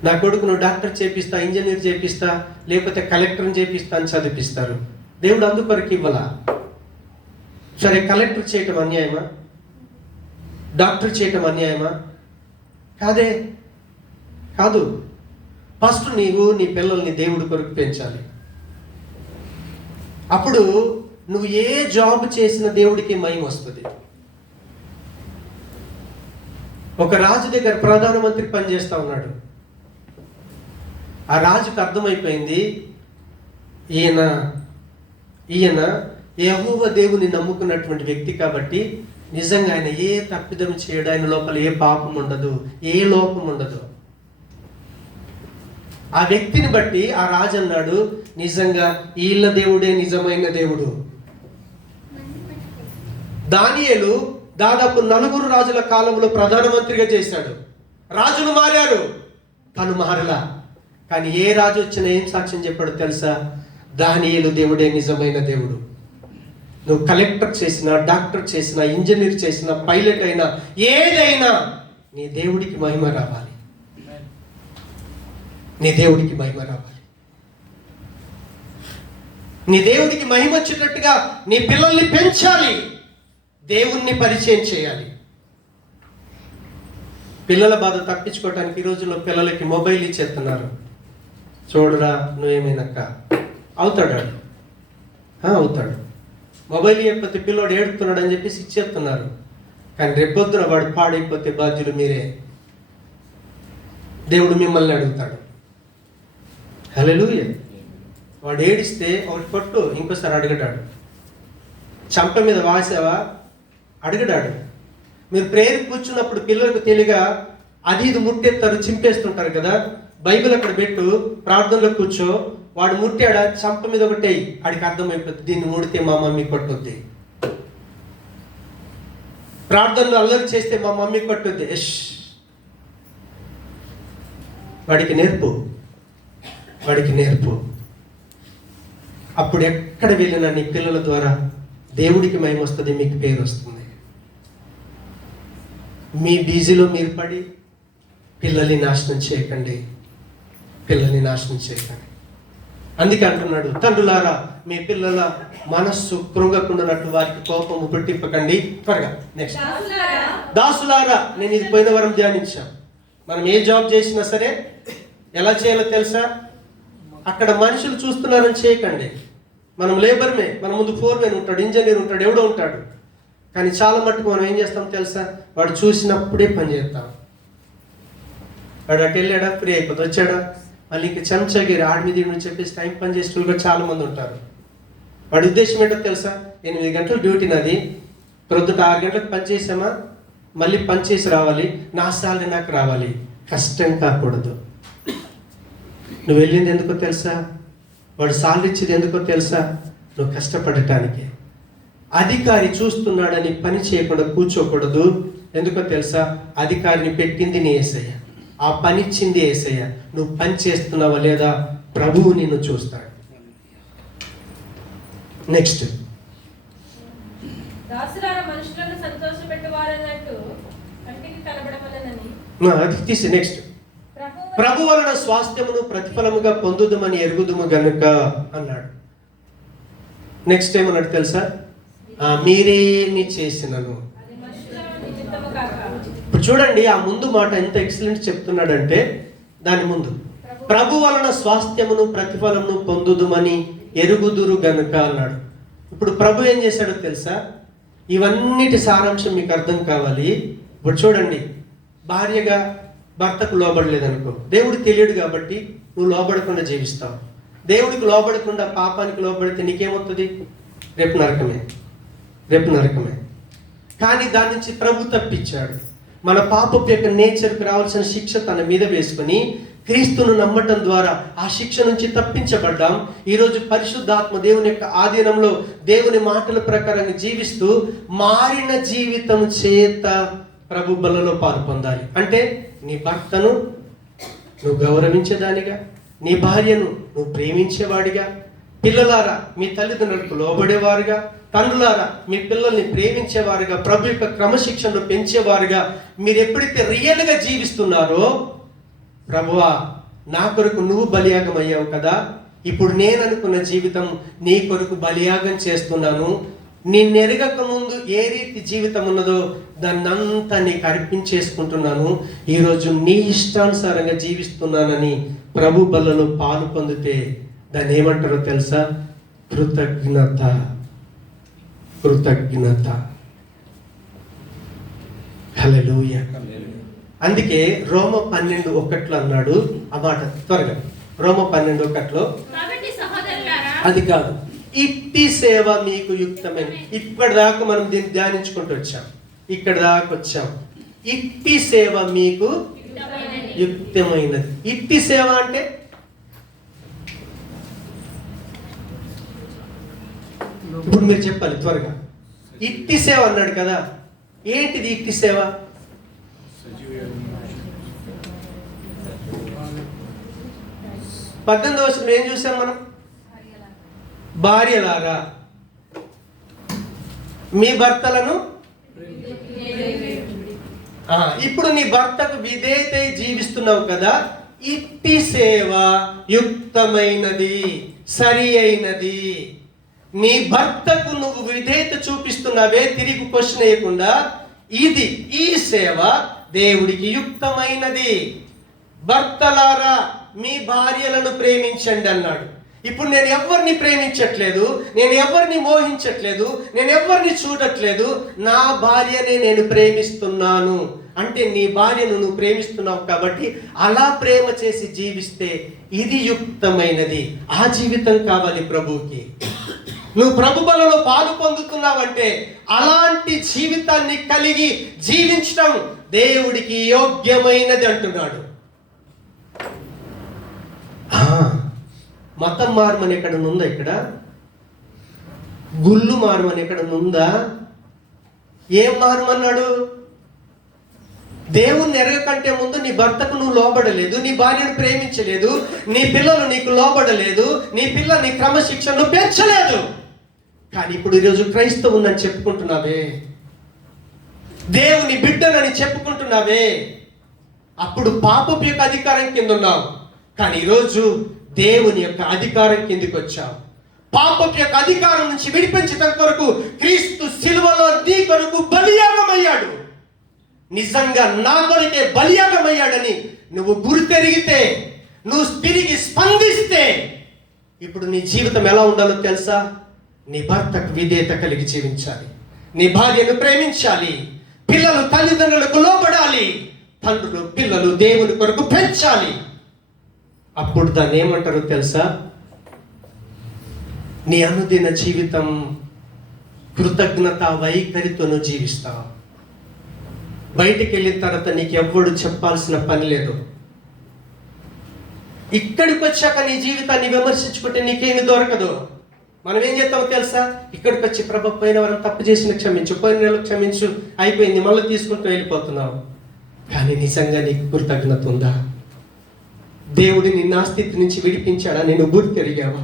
నా కొడుకును డాక్టర్ చేపిస్తా, ఇంజనీర్ చేపిస్తా, లేకపోతే కలెక్టర్ని చేపిస్తా అని చదివిస్తారు. దేవుడు అందుకొరకు ఇవ్వలా. సరే, కలెక్టర్ చేయటం అన్యాయమా? డాక్టర్ చేయటం అన్యాయమా? కాదే, కాదు. ఫస్ట్ నీవు నీ పిల్లల్ని దేవుడి కొరకు పెంచాలి. అప్పుడు నువ్వు ఏ జాబ్ చేసిన దేవుడికి మహిమ వస్తుంది. ఒక రాజు దగ్గర ప్రధానమంత్రి పనిచేస్తా ఉన్నాడు. ఆ రాజుకు అర్థమైపోయింది, ఈయన యెహోవా దేవుని నమ్ముకున్నటువంటి వ్యక్తి కాబట్టి నిజంగా ఆయన ఏ తప్పిదం చేయడు, ఆయన లోపల ఏ పాపం ఉండదు, ఏ లోపం ఉండదు. ఆ వ్యక్తిని బట్టి ఆ రాజు అన్నాడు, నిజంగా వీళ్ళ దేవుడే నిజమైన దేవుడు. దానియేలు దాదాపు 4 రాజుల కాలంలో ప్రధానమంత్రిగా చేశాడు. రాజులు మారారు, తను మారలా. కానీ ఏ రాజు వచ్చినా ఏం సాక్ష్యం చెప్పాడు తెలుసా? దానియేలు దేవుడే నిజమైన దేవుడు. నువ్వు కలెక్టర్ చేసినా, డాక్టర్ చేసినా, ఇంజనీర్ చేసినా, పైలట్ అయినా, ఏదైనా నీ దేవుడికి మహిమ రావాలి. నీ దేవుడికి మహిమ రావాలి. నీ దేవుడికి మహిమ వచ్చేటట్టుగా నీ పిల్లల్ని పెంచాలి, దేవుణ్ణి పరిచయం చేయాలి. పిల్లల బాధ తప్పించుకోవటానికి ఈ రోజుల్లో పిల్లలకి మొబైల్ ఇచ్చేస్తున్నారు. చూడరా నువ్వేమైనాక అవుతాడు, అవుతాడు. మొబైల్ ఇవ్వకపోతే పిల్లోడు ఏడుతున్నాడు అని చెప్పేసి ఇచ్చేస్తున్నారు. కానీ రేపొద్దున వాడు పాడైపోతే బాధ్యులు మీరే. దేవుడు మిమ్మల్ని అడుగుతాడు. హల్లెలూయా. వాడు ఏడిస్తే ఒకటి కొట్టు, ఇంకోసారి అడగడాడు. చంప మీద వాసావా అడగడాడు. మీరు ప్రేయర్ కూర్చున్నప్పుడు పిల్లలకు తెలియగా అది ఇది ముట్టేస్తారు, చింపేస్తుంటారు కదా. బైబిల్ అక్కడ పెట్టు, ప్రార్థనలో కూర్చో, వాడు ముట్టాడా చంప మీద ఒకటే వాడికి అర్థమైపోతుంది, దీన్ని ముడితే మా మమ్మీ కొట్టుద్ది. ప్రార్థనలో అల్లరి చేస్తే మా మమ్మీ కొట్టుద్ది. వాడికి నేర్పు, వాడికి నేర్పు. అప్పుడు ఎక్కడ వెళ్ళినా నీ పిల్లల ద్వారా దేవుడికి మహిమ వస్తుంది, మీకు పేరు వస్తుంది. మీ బిజీలో మీరు పడి పిల్లల్ని నాశనం చేయకండి, పిల్లల్ని నాశనం చేయకండి. అందుకే అంటున్నాడు, తండ్రులారా మీ పిల్లల మనస్సు కృంగకుండానట్లు వారికి కోపము పుట్టింపకండి. త్వరగా నెక్స్ట్. దాసులారా, నేను ఇది పోయిన వారం ధ్యానించాను. మనం ఏ జాబ్ చేసినా సరే ఎలా చేయాలో తెలుసా? అక్కడ మనుషులు చూస్తున్నారని చేయకండి. మనం లేబర్మే, మన ముందు ఫోర్మెన్ ఉంటాడు, ఇంజనీర్ ఉంటాడు, ఎవడో ఉంటాడు. కానీ చాలా మట్టుకు మనం ఏం చేస్తాం తెలుసా? వాడు చూసినప్పుడే పని చేస్తాం. వాడు అటు వెళ్ళాడా, ఫ్రీ అయిపోతుంది, వచ్చాడా, మళ్ళీ ఇంక చెంచగిరి ఆడి మీద నుంచి చెప్పేసి టైం పని చేసేటోళ్ళుగా చాలా మంది ఉంటారు. వాడి ఉద్దేశం ఏంటో తెలుసా? 8 గంటలు డ్యూటీ నాది, ప్రొద్దుట 6 గంటలకు పని చేసామా, మళ్ళీ పని చేసి రావాలి, నా సాలరీ నాకు రావాలి, కష్టం కాకూడదు. నువ్వు వెళ్ళింది ఎందుకో తెలుసా? వాడు సాలరీ ఇచ్చేది ఎందుకో తెలుసా? నువ్వు కష్టపడటానికి. అధికారి చూస్తున్నాడని పని చేయకుండా కూర్చోకూడదు. ఎందుకో తెలుసా? అధికారిని పెట్టింది నీ యేసయ్య, ఆ పని ఇచ్చింది యేసయ్య. నువ్వు పని చేస్తున్నావా లేదా ప్రభువు నిన్ను చూస్తాడు. నెక్స్ట్. అది తీసి నెక్స్ట్. ప్రభు వలన స్వాస్థ్యమును ప్రతిఫలముగా పొందుదమని ఎరుగుదుము గనుక అన్నాడు. నెక్స్ట్ ఏమన్నాడు తెలుసా? మీరేమి చేసినను. ఇప్పుడు చూడండి, ఆ ముందు మాట ఎంత ఎక్సలెంట్ చెప్తున్నాడంటే, దాని ముందు ప్రభు వలన స్వాస్థ్యమును ప్రతిఫలమును పొందుదుమని ఎరుగుదురు గనుక అన్నాడు. ఇప్పుడు ప్రభు ఏం చేశాడో తెలుసా? ఇవన్నిటి సారాంశం మీకు అర్థం కావాలి. ఇప్పుడు చూడండి, భార్యగా భర్తకు లోబడలేదనుకో, దేవుడికి తెలియడు కాబట్టి నువ్వు లోబడకుండా జీవిస్తావు. దేవుడికి లోబడకుండా పాపానికి లోబడితే నీకేమవుతుంది? రేపు నరకమే, రేపు నరకమే. కానీ దాని నుంచి ప్రభు తప్పించాడు. మన పాపపు యొక్క నేచర్కి రావాల్సిన శిక్ష తన మీద వేసుకొని క్రీస్తును నమ్మటం ద్వారా ఆ శిక్ష నుంచి తప్పించబడ్డాం. ఈరోజు పరిశుద్ధాత్మ దేవుని యొక్క ఆధీనంలో దేవుని మాటల ప్రకారంగా జీవిస్తూ మారిన జీవితం చేత ప్రభు బలలో పాలు పొందాలి. అంటే నీ భర్తను నువ్వు గౌరవించేదానిగా, నీ భార్యను నువ్వు ప్రేమించేవాడిగా, పిల్లలారా మీ తల్లిదండ్రులకు లోబడేవారుగా, తండ్రులారా మీ పిల్లల్ని ప్రేమించేవారుగా, ప్రభు యొక్క క్రమశిక్షణను పెంచేవారుగా మీరు ఎప్పుడైతే రియల్గా జీవిస్తున్నారో, ప్రభువా నా కొరకు నువ్వు బలియాగం అయ్యావు కదా, ఇప్పుడు నేను అనుకున్న జీవితం నీ కొరకు బలియాగం చేస్తున్నాను, నిన్నెరగక ముందు ఏ రీతి జీవితం ఉన్నదో దాన్నంతా నీకు అర్పించేసుకుంటున్నాను, ఈరోజు నీ ఇష్టానుసారంగా జీవిస్తున్నానని ప్రభు బలలో పాలు పొందితే దాన్ని ఏమంటారో తెలుసా? కృతజ్ఞత. కృతజ్ఞత. హల్లెలూయా. అందుకే రోమ 12:1 అన్నాడు ఆ మాట. త్వరగా రోమ 12:1 అది కాదు, ఇట్టి సేవ మీకు యుక్తమైన. ఇప్పటిదాకా మనం దీన్ని ధ్యానించుకుంటూ వచ్చాం, ఇక్కడ దాకా వచ్చాం. ఇట్టి సేవ మీకు యుక్తమైనది. ఇట్టి సేవ అంటే ఇప్పుడు మీరు చెప్పాలి త్వరగా. ఇట్టి సేవ అన్నాడు కదా, ఏంటిది ఇట్టి సేవ? పద్దెనిమిదవ వచనం ఏం చూసాం మనం? భార్యలారా మీ భర్తలను. ఇప్పుడు నీ భర్తకు విధేయత జీవిస్తున్నావు కదా, ఇట్టి సేవ యుక్తమైనది, సరి అయినది. నీ భర్తకు నువ్వు విధేయత చూపిస్తున్నావే, తిరిగి క్వశ్చన్ వేయకుండా, ఈ సేవ దేవుడికి యుక్తమైనది. భర్తలారా మీ భార్యలను ప్రేమించండి అన్నాడు. ఇప్పుడు నేను ఎవరిని ప్రేమించట్లేదు, నేను ఎవరిని మోహించట్లేదు, నేను ఎవరిని చూడట్లేదు, నా భార్యనే నేను ప్రేమిస్తున్నాను. అంటే నీ భార్యను నువ్వు ప్రేమిస్తున్నావు కాబట్టి అలా ప్రేమ చేసి జీవిస్తే ఇది యుక్తమైనది. ఆ జీవితం కావాలి ప్రభువుకి. నువ్వు ప్రభు బలలో పాలు పొందుతున్నావంటే అలాంటి జీవితాన్ని కలిగి జీవించడం దేవుడికి యోగ్యమైనది అంటున్నాడు. మతం మారమని ఎక్కడన్నా ఉందా? ఇక్కడ గుళ్ళు మారమని ఎక్కడన్నా ఉందా? ఏం మారమన్నాడు? దేవుణ్ణి ఎరగకంటే ముందు నీ భర్తకు నువ్వు లోబడలేదు, నీ భార్యను ప్రేమించలేదు, నీ పిల్లలు నీకు లోబడలేదు, నీ పిల్ల నీ క్రమశిక్షణను పెంచలేదు. కానీ ఇప్పుడు ఈరోజు క్రైస్తవుని చెప్పుకుంటున్నావే, దేవుని బిడ్డనని చెప్పుకుంటున్నావే, అప్పుడు పాపపు యొక్క అధికారం కింద ఉన్నావు. కానీ ఈరోజు దేవుని యొక్క అధికారం కిందికి వచ్చావు. పాపపు యొక్క అధికారం నుంచి విడిపించడం కొరకు క్రీస్తు సిలువలో నీ కొరకు బలియాగమయ్యాడు. నిజంగా నా కొరకే బలియాగమయ్యాడని నువ్వు గుర్తెరిగితే, నువ్వు తిరిగి స్పందిస్తే, ఇప్పుడు నీ జీవితం ఎలా ఉండాలో తెలుసా? నీ భర్తకు విధేయత కలిగి జీవించాలి, నీ భార్యను ప్రేమించాలి, పిల్లలు తల్లిదండ్రులకు లోబడాలి, తండ్రులు పిల్లలు దేవుని కొరకు పెంచాలి. అప్పుడు దాన్ని ఏమంటారో తెలుసా? నీ అనుదిన జీవితం కృతజ్ఞత వైఖరితోనూ జీవిస్తావు. బయటికి వెళ్ళిన తర్వాత నీకు ఎవ్వడు చెప్పాల్సిన పని లేదు. ఇక్కడికి వచ్చాక నీ జీవితాన్ని విమర్శించుకుంటే నీకేమి దొరకదు. మనం ఏం చేస్తామో తెలుసా? ఇక్కడికి వచ్చి ప్రభు పోయిన వారం తప్పు చేసిన క్షమించు, పోయిన నెలకు క్షమించు, అయిపోయింది, మళ్ళీ తీసుకుంటూ వెళ్ళిపోతున్నావు. కానీ నిజంగా నీకు కృతజ్ఞత ఉందా? దేవుడు నిన్ను ఆ స్థితి నుంచి విడిపించాడా? నేను గుర్తెరిగావా?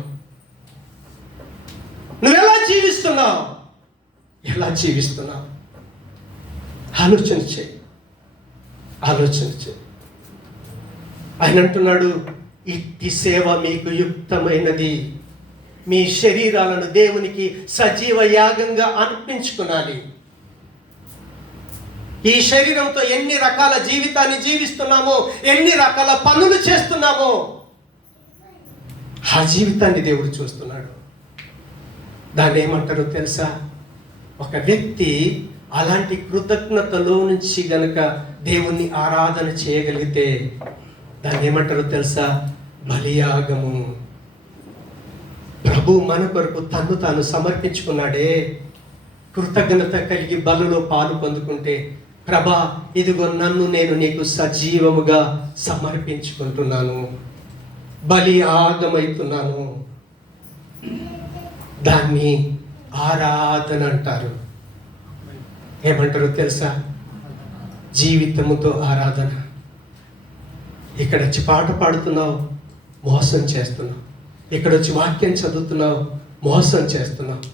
నువ్వు ఎలా జీవిస్తున్నావు? ఎలా జీవిస్తున్నావు? ఆలోచన చేయి, ఆలోచన చేయి. ఆయన అంటున్నాడు, ఇట్టి సేవ మీకు యుక్తమైనది. మీ శరీరాలను దేవునికి సజీవ యాగంగా అర్పించుకునాలి. ఈ శరీరంతో ఎన్ని రకాల జీవితాన్ని జీవిస్తున్నామో, ఎన్ని రకాల పనులు చేస్తున్నామో, ఆ జీవితాన్ని దేవుడు చూస్తున్నాడు. దాన్ని ఏమంటారో తెలుసా? ఒక వ్యక్తి అలాంటి కృతజ్ఞతలో నుంచి గనక దేవుణ్ణి ఆరాధన చేయగలిగితే దాన్ని ఏమంటారో తెలుసా? బలియాగము. ప్రభు మన కొరకు తన్ను తాను సమర్పించుకున్నాడే. కృతజ్ఞత కలిగి బలులో పాలు పొందుకుంటే, ప్రభా ఇదిగో నన్ను నేను నీకు సజీవముగా సమర్పించుకుంటున్నాను, బలి ఆగమైతున్నాను. దాన్ని ఆరాధన అంటారు. ఏమంటారో తెలుసా? జీవితముతో ఆరాధన. ఇక్కడ వచ్చి పాట పాడుతున్నావు, మోసం చేస్తున్నావు. ఇక్కడ వచ్చి వాక్యం చదువుతున్నావు, మోసం చేస్తున్నావు.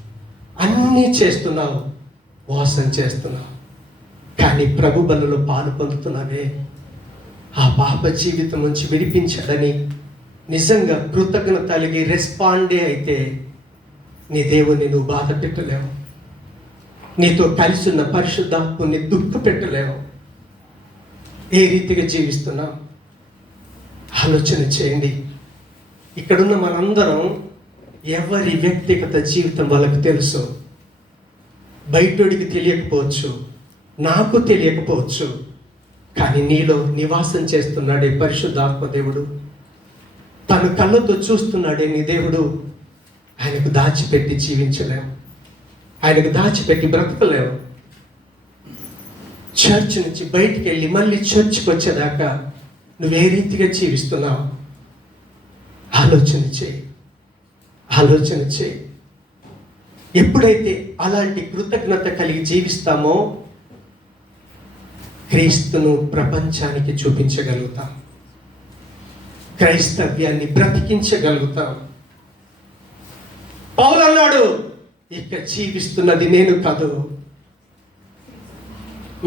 అన్నీ చేస్తున్నావు, మోసం చేస్తున్నావు. కానీ ప్రభు బలలో పాలు పొందుతున్నావే. ఆ పాప జీవితం నుంచి విడిపించాడని నిజంగా కృతజ్ఞత కలిగి రెస్పాండే అయితే నీ దేవుని నువ్వు బాధ పెట్టలేవు. నీతో కలిసి ఉన్న పరిశుద్ధాత్మని దుఃఖ పెట్టలేవు. ఏ రీతిగా జీవిస్తున్నావు ఆలోచన చేయండి. ఇక్కడున్న మనందరం ఎవరి వ్యక్తిగత జీవితం వాళ్ళకి తెలుసు. బయటోడికి తెలియకపోవచ్చు, నాకు తెలియకపోవచ్చు. కానీ నీలో నివాసం చేస్తున్నాడే పరిశుద్ధాత్మ దేవుడు, తను కళ్ళతో చూస్తున్నాడే నీ దేవుడు. ఆయనకు దాచిపెట్టి జీవించలేవు, ఆయనకు దాచిపెట్టి బ్రతకలేవు. చర్చ్ నుంచి బయటికి వెళ్ళి మళ్ళీ చర్చ్కి వచ్చేదాకా నువ్వే రీతిగా జీవిస్తున్నావు ఆలోచన చేయి, ఆలోచన చేయి. ఎప్పుడైతే అలాంటి కృతజ్ఞత కలిగి జీవిస్తామో క్రీస్తును ప్రపంచానికి చూపించగలుగుతాం, క్రైస్తవ్యాన్ని బ్రతికించగలుగుతాం. పౌలు అన్నాడు, ఇక జీవిస్తున్నది నేను కాదు,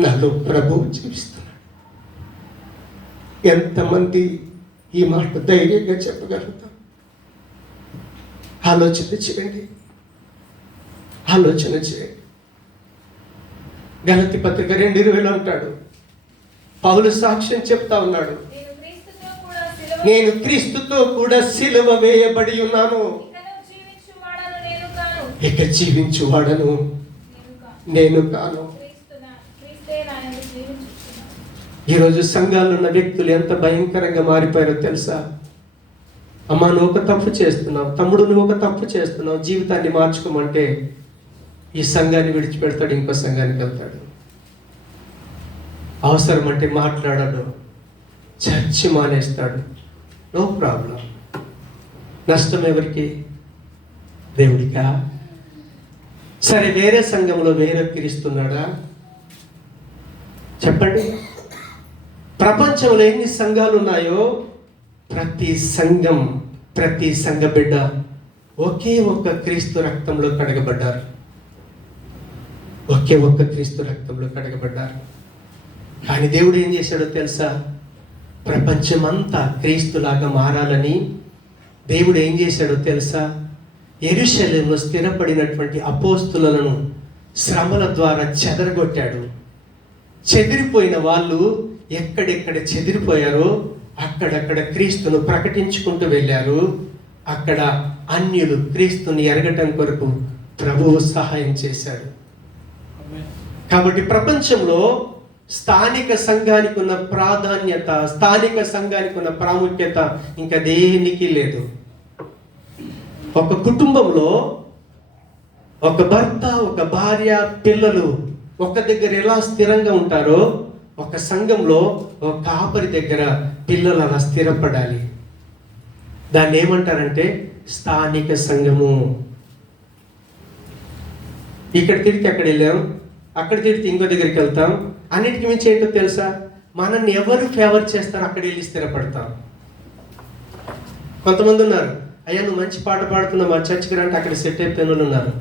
నాలో ప్రభువు జీవిస్తున్నాడు. ఎంతమంది ఈ మాట ధైర్యంగా చెప్పగలుగుతాం? ఆలోచన చేయండి, ఆలోచన చేయండి. గలతీ పత్రిక 2:20 అంటాడు, పౌలు సాక్ష్యం చెప్తా ఉన్నాడు, నేను క్రీస్తుతో కూడా సిలువ వేయబడి ఉన్నాను, ఇక జీవించువాడను నేను కాను. ఈరోజు సంఘాల్లో ఉన్న వ్యక్తులు ఎంత భయంకరంగా మారిపోయారో తెలుసా? అమ్మా నువ్వు ఒక తప్పు చేస్తున్నావు, తమ్ముడు నువ్వు ఒక తప్పు చేస్తున్నావు, జీవితాన్ని మార్చుకోమంటే ఈ సంఘాన్ని విడిచిపెడతాడు, ఇంకో సంఘానికి వెళ్తాడు. అవసరం అంటే మాట్లాడాడు, చర్చి మానేస్తాడు, నో ప్రాబ్లం. నష్టం ఎవరికి? దేవుడికా? సరే, వేరే సంఘంలో వేరే క్రీస్తున్నాడా? చెప్పండి. ప్రపంచంలో ఎన్ని సంఘాలు ఉన్నాయో ప్రతి సంఘం, ప్రతి సంఘ బిడ్డ ఒకే ఒక్క క్రీస్తు రక్తంలో కడగబడ్డారు. ఒకే ఒక్క క్రీస్తు రక్తంలో కడగబడ్డారు. కానీ దేవుడు ఏం చేశాడో తెలుసా? ప్రపంచమంతా క్రీస్తులాగా మారాలని దేవుడు ఏం చేశాడో తెలుసా? యెరూషలేములో స్థిరపడినటువంటి అపోస్తులను శ్రమల ద్వారా చెదరగొట్టాడు. చెదిరిపోయిన వాళ్ళు ఎక్కడెక్కడ చెదిరిపోయారో అక్కడక్కడ క్రీస్తును ప్రకటించుకుంటూ వెళ్ళారు. అక్కడ అన్యులు క్రీస్తుని ఎరగటం కొరకు ప్రభువు సహాయం చేశాడు. కాబట్టి ప్రపంచంలో స్థానిక సంఘానికి ఉన్న ప్రాధాన్యత, స్థానిక సంఘానికి ఉన్న ప్రాముఖ్యత ఇంకా దేనికి లేదు. ఒక కుటుంబంలో ఒక భర్త, ఒక భార్య, పిల్లలు ఒక దగ్గర ఎలా స్థిరంగా ఉంటారో ఒక సంఘంలో ఒక కాపరి దగ్గర పిల్లలు అలా స్థిరపడాలి. దాన్ని ఏమంటారంటే స్థానిక సంఘము. ఇక్కడ తిడితే అక్కడ వెళ్ళాం, అక్కడ తిడితే ఇంకో దగ్గరికి వెళ్తాం. అన్నిటికీ మించి ఏంటో తెలుసా? మనల్ని ఎవరు ఫేవర్ చేస్తారో అక్కడ వెళ్ళి స్థిరపడతాం. కొంతమంది ఉన్నారు, అయ్యా నువ్వు మంచి పాట పాడుతున్నావు మా చర్చికి రంటే అక్కడ సెట్ అయిపోయిన వాళ్ళు ఉన్నారు.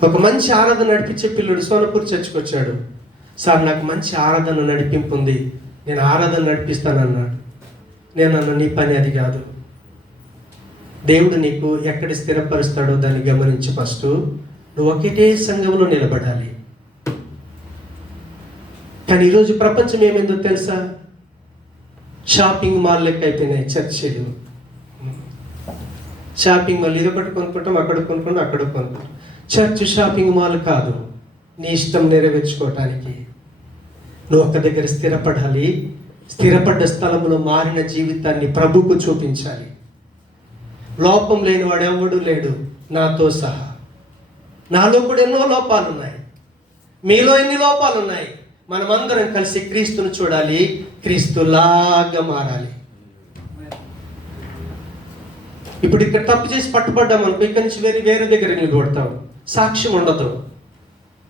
ఒక మంచి ఆరాధన నడిపించే పిల్లడు సోనపూర్ చర్చికి వచ్చాడు. సార్ నాకు మంచి ఆరాధన నడిపింపు ఉంది, నేను ఆరాధన నడిపిస్తానన్నాడు. నేను అన్న నీ పని అది కాదు. దేవుడు నీకు ఎక్కడ స్థిరపరుస్తాడో దాన్ని గమనించి ఫస్ట్ నువ్వు ఒకటే సంఘంలో నిలబడాలి. కానీ ఈరోజు ప్రపంచం ఏమైందో తెలుసా? షాపింగ్ మాల్ లెక్క అయిపోయినాయి చర్చిలు. షాపింగ్ మాల్ ఇదొకటి కొనుక్కుంటాం, అక్కడ కొనుక్కుంటాం, అక్కడ కొనుక్కుంటాం. చర్చ్ షాపింగ్ మాల్ కాదు, నీ ఇష్టం నెరవేర్చుకోవటానికి. నువ్వు ఒక దగ్గర స్థిరపడాలి. స్థిరపడ్డ స్థలంలో మారిన జీవితాన్ని ప్రభువుకు చూపించాలి. లోపం లేని వాడు ఎవడు లేడు, నాతో సహా. నాలో కూడా ఎన్నో లోపాలు ఉన్నాయి, మీలో ఎన్ని లోపాలు ఉన్నాయి. మనమందరం కలిసి క్రీస్తును చూడాలి, క్రీస్తులాగా మారాలి. ఇప్పుడు ఇక్కడ తప్పు చేసి పట్టుబడ్డాం అనుకో, ఇక్కడి నుంచి వేరే దగ్గర నిలబడతాం. సాక్ష్యం ఉండదు,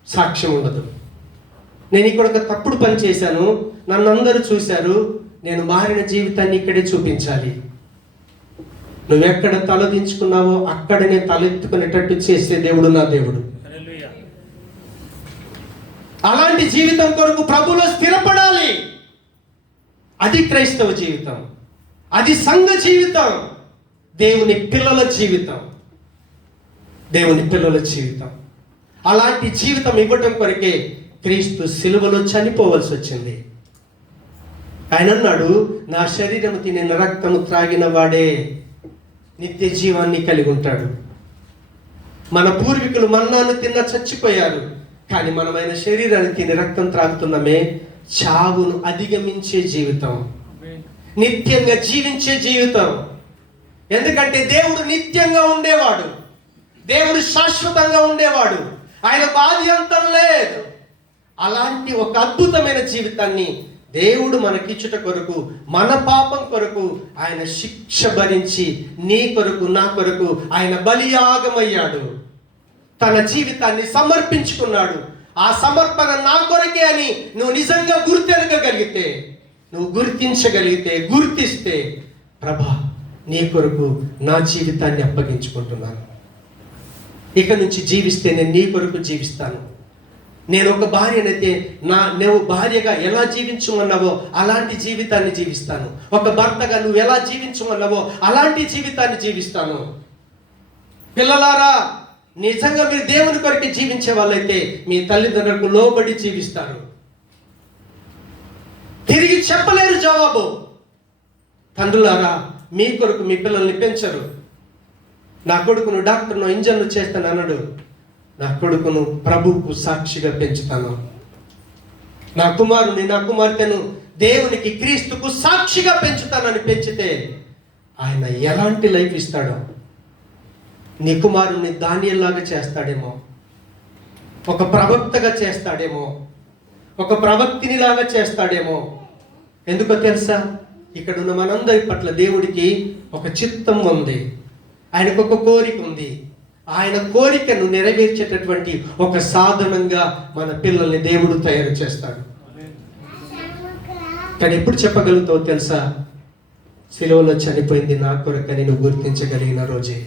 సాక్ష్యం ఉండదు. నేను ఇక్కడ ఒక తప్పుడు పని చేశాను, నన్ను అందరూ చూశారు, నేను మారిన జీవితాన్ని ఇక్కడే చూపించాలి. నువ్వెక్కడ తలదించుకున్నావో అక్కడనే తలెత్తుకునేటట్టు చేసే దేవుడు నా దేవుడు. అలాంటి జీవితం కొరకు ప్రభువులో స్థిరపడాలి. అది క్రైస్తవ జీవితం, అది సంఘ జీవితం, దేవుని పిల్లల జీవితం, దేవుని పిల్లల జీవితం. అలాంటి జీవితం ఇవ్వటం కొరకే క్రీస్తు సిలువలో చనిపోవలసి వచ్చింది. ఆయన అన్నాడు, నా శరీరము తినిన రక్తము త్రాగిన వాడే నిత్య జీవాన్ని కలిగి ఉంటాడు. మన పూర్వీకులు మన్నాను తిన్న చచ్చిపోయారు, కానీ మనం ఆయన శరీరాన్ని తిని రక్తం త్రాగుతున్నామే. చావును అధిగమించే జీవితం, నిత్యంగా జీవించే జీవితం. ఎందుకంటే దేవుడు నిత్యంగా ఉండేవాడు, దేవుడు శాశ్వతంగా ఉండేవాడు, ఆయనకు ఆది అంతం లేదు. అలాంటి ఒక అద్భుతమైన జీవితాన్ని దేవుడు మనకిచ్చుట కొరకు, మన పాపం కొరకు ఆయన శిక్ష భరించి నీ కొరకు నా కొరకు ఆయన బలియాగమయ్యాడు. తన జీవితాన్ని సమర్పించుకున్నాడు. ఆ సమర్పణ నా కొరకే అని నువ్వు నిజంగా గుర్తెరగగలిగితే, నువ్వు గుర్తించగలిగితే, గుర్తిస్తే, ప్రభా నీ కొరకు నా జీవితాన్ని అప్పగించుకుంటున్నాను, ఇక నుంచి జీవిస్తే నేను నీ కొరకు జీవిస్తాను. నేను ఒక భార్యనైతే నువ్వు భార్యగా ఎలా జీవించమన్నావో అలాంటి జీవితాన్ని జీవిస్తాను. ఒక భర్తగా నువ్వు ఎలా జీవించమన్నావో అలాంటి జీవితాన్ని జీవిస్తాను. పిల్లలారా, నిజంగా మీరు దేవుని కొరకు జీవించే వాళ్ళైతే మీ తల్లిదండ్రులకు లోబడి జీవిస్తారు. తిరిగి చెప్పలేరు జవాబు. తండ్రులారా, మీ కొరకు మీ పిల్లల్ని పెంచరు. నా కొడుకును డాక్టర్ను, ఇంజన్ను చేస్తాను అన్నాడు. నా కొడుకును ప్రభువుకు సాక్షిగా పెంచుతాను. నా కుమారుని, నా కుమార్తెను దేవునికి, క్రీస్తుకు సాక్షిగా పెంచుతానని పెంచితే ఆయన ఎలాంటి లైఫ్ ఇస్తాడో. నీ కుమారుని దానియేలులాగా చేస్తాడేమో, ఒక ప్రవక్తగా చేస్తాడేమో, ఒక ప్రవక్తినిలాగా చేస్తాడేమో. ఎందుకో తెలుసా? ఇక్కడ ఉన్న మనందరి పట్ల దేవుడికి ఒక చిత్తం ఉంది, ఆయనకు ఒక కోరిక ఉంది. ఆయన కోరికను నెరవేర్చేటటువంటి ఒక సాధనంగా మన పిల్లల్ని దేవుడు తయారు చేస్తాడు. కానీ ఎప్పుడు చెప్పగలుగుతావు తెలుసా? సిలువలో చనిపోయింది నా కొరకని నువ్వు గుర్తించగలిగిన రోజే.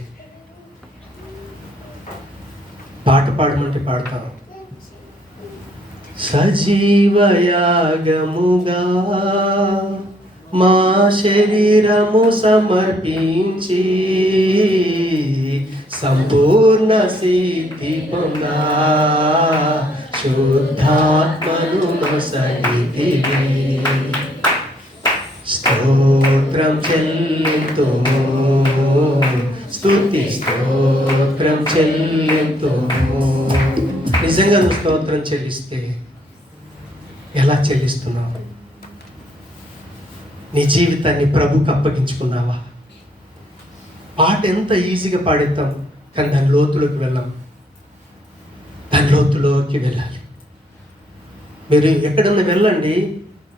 పాట పాడమంటే పాడతాను. సజీవయాగముగా మా శరీరము సమర్పించి సంపూర్ణ సిద్ధి పొందా శుద్ధాత్మను నొసగితివి. స్తోత్రం చెల్లింతుము, స్తుతి స్తోత్రం చెల్లింతుము. నిజంగా నువ్వు స్తోత్రం చెల్లిస్తే ఎలా చెల్లిస్తున్నావు? నీ జీవితాన్ని ప్రభుకు అప్పగించుకున్నావా? పాట ఎంత ఈజీగా పాడేస్తాం, కానీ దాని లోతులోకి వెళ్ళాం. దాని లోతులోకి వెళ్ళాలి. మీరు ఎక్కడన్నా వెళ్ళండి,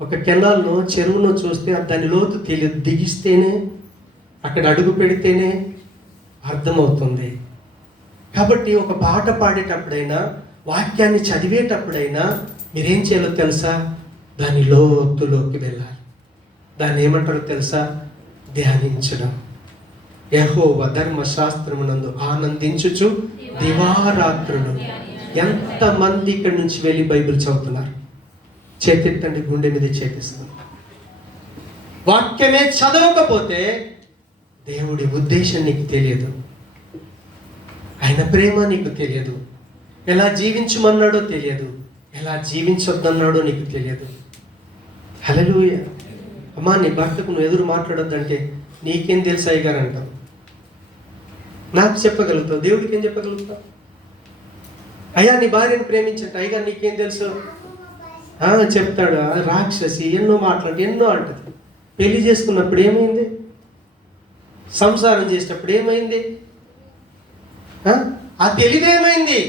ఒక కెనాల్లో చెరువును చూస్తే దాని లోతు తెలియదు, దిగిస్తేనే అక్కడ అడుగు పెడితేనే అర్థమవుతుంది. కాబట్టి ఒక పాట పాడేటప్పుడైనా, వాక్యాన్ని చదివేటప్పుడైనా మీరేం చేయాలో తెలుసా? దాని లోతులోకి వెళ్ళాలి. దాన్ని ఏమంటారో తెలుసా? ధ్యానించడం. యెహోవా ధర్మశాస్త్రమునందు ఆనందించుచు దివారాత్రులు. ఎంతమంది ఇక్కడి నుంచి వెళ్ళి బైబిల్ చదువుతున్నారు? చేతిట్టండి, గుండె మీద చేతిస్తుంది. వాక్యమే చదవకపోతే దేవుడి ఉద్దేశం నీకు తెలియదు, ఆయన ప్రేమ నీకు తెలియదు, ఎలా జీవించమన్నాడో తెలియదు, ఎలా జీవించొద్దన్నాడో నీకు తెలియదు. హల్లెలూయా. అమ్మా, నీ భర్తకు నువ్వు ఎదురు మాట్లాడొద్దంటే నీకేం తెలుసు అయ్యగారు అంటావు. నాకు చెప్పగలుగుతావు, దేవుడికి ఏం చెప్పగలుగుతావు? అయ్యా నీ భార్యను ప్రేమించట, అయ్యగారు నీకేం తెలుసు చెప్తాడు. రాక్షసి ఎన్నో మాట్లాడి ఎన్నో అంటది. పెళ్లి చేసుకున్నప్పుడు ఏమైంది? సంసారం చేసేటప్పుడు ఏమైంది? ఆ తెలివేమైంది?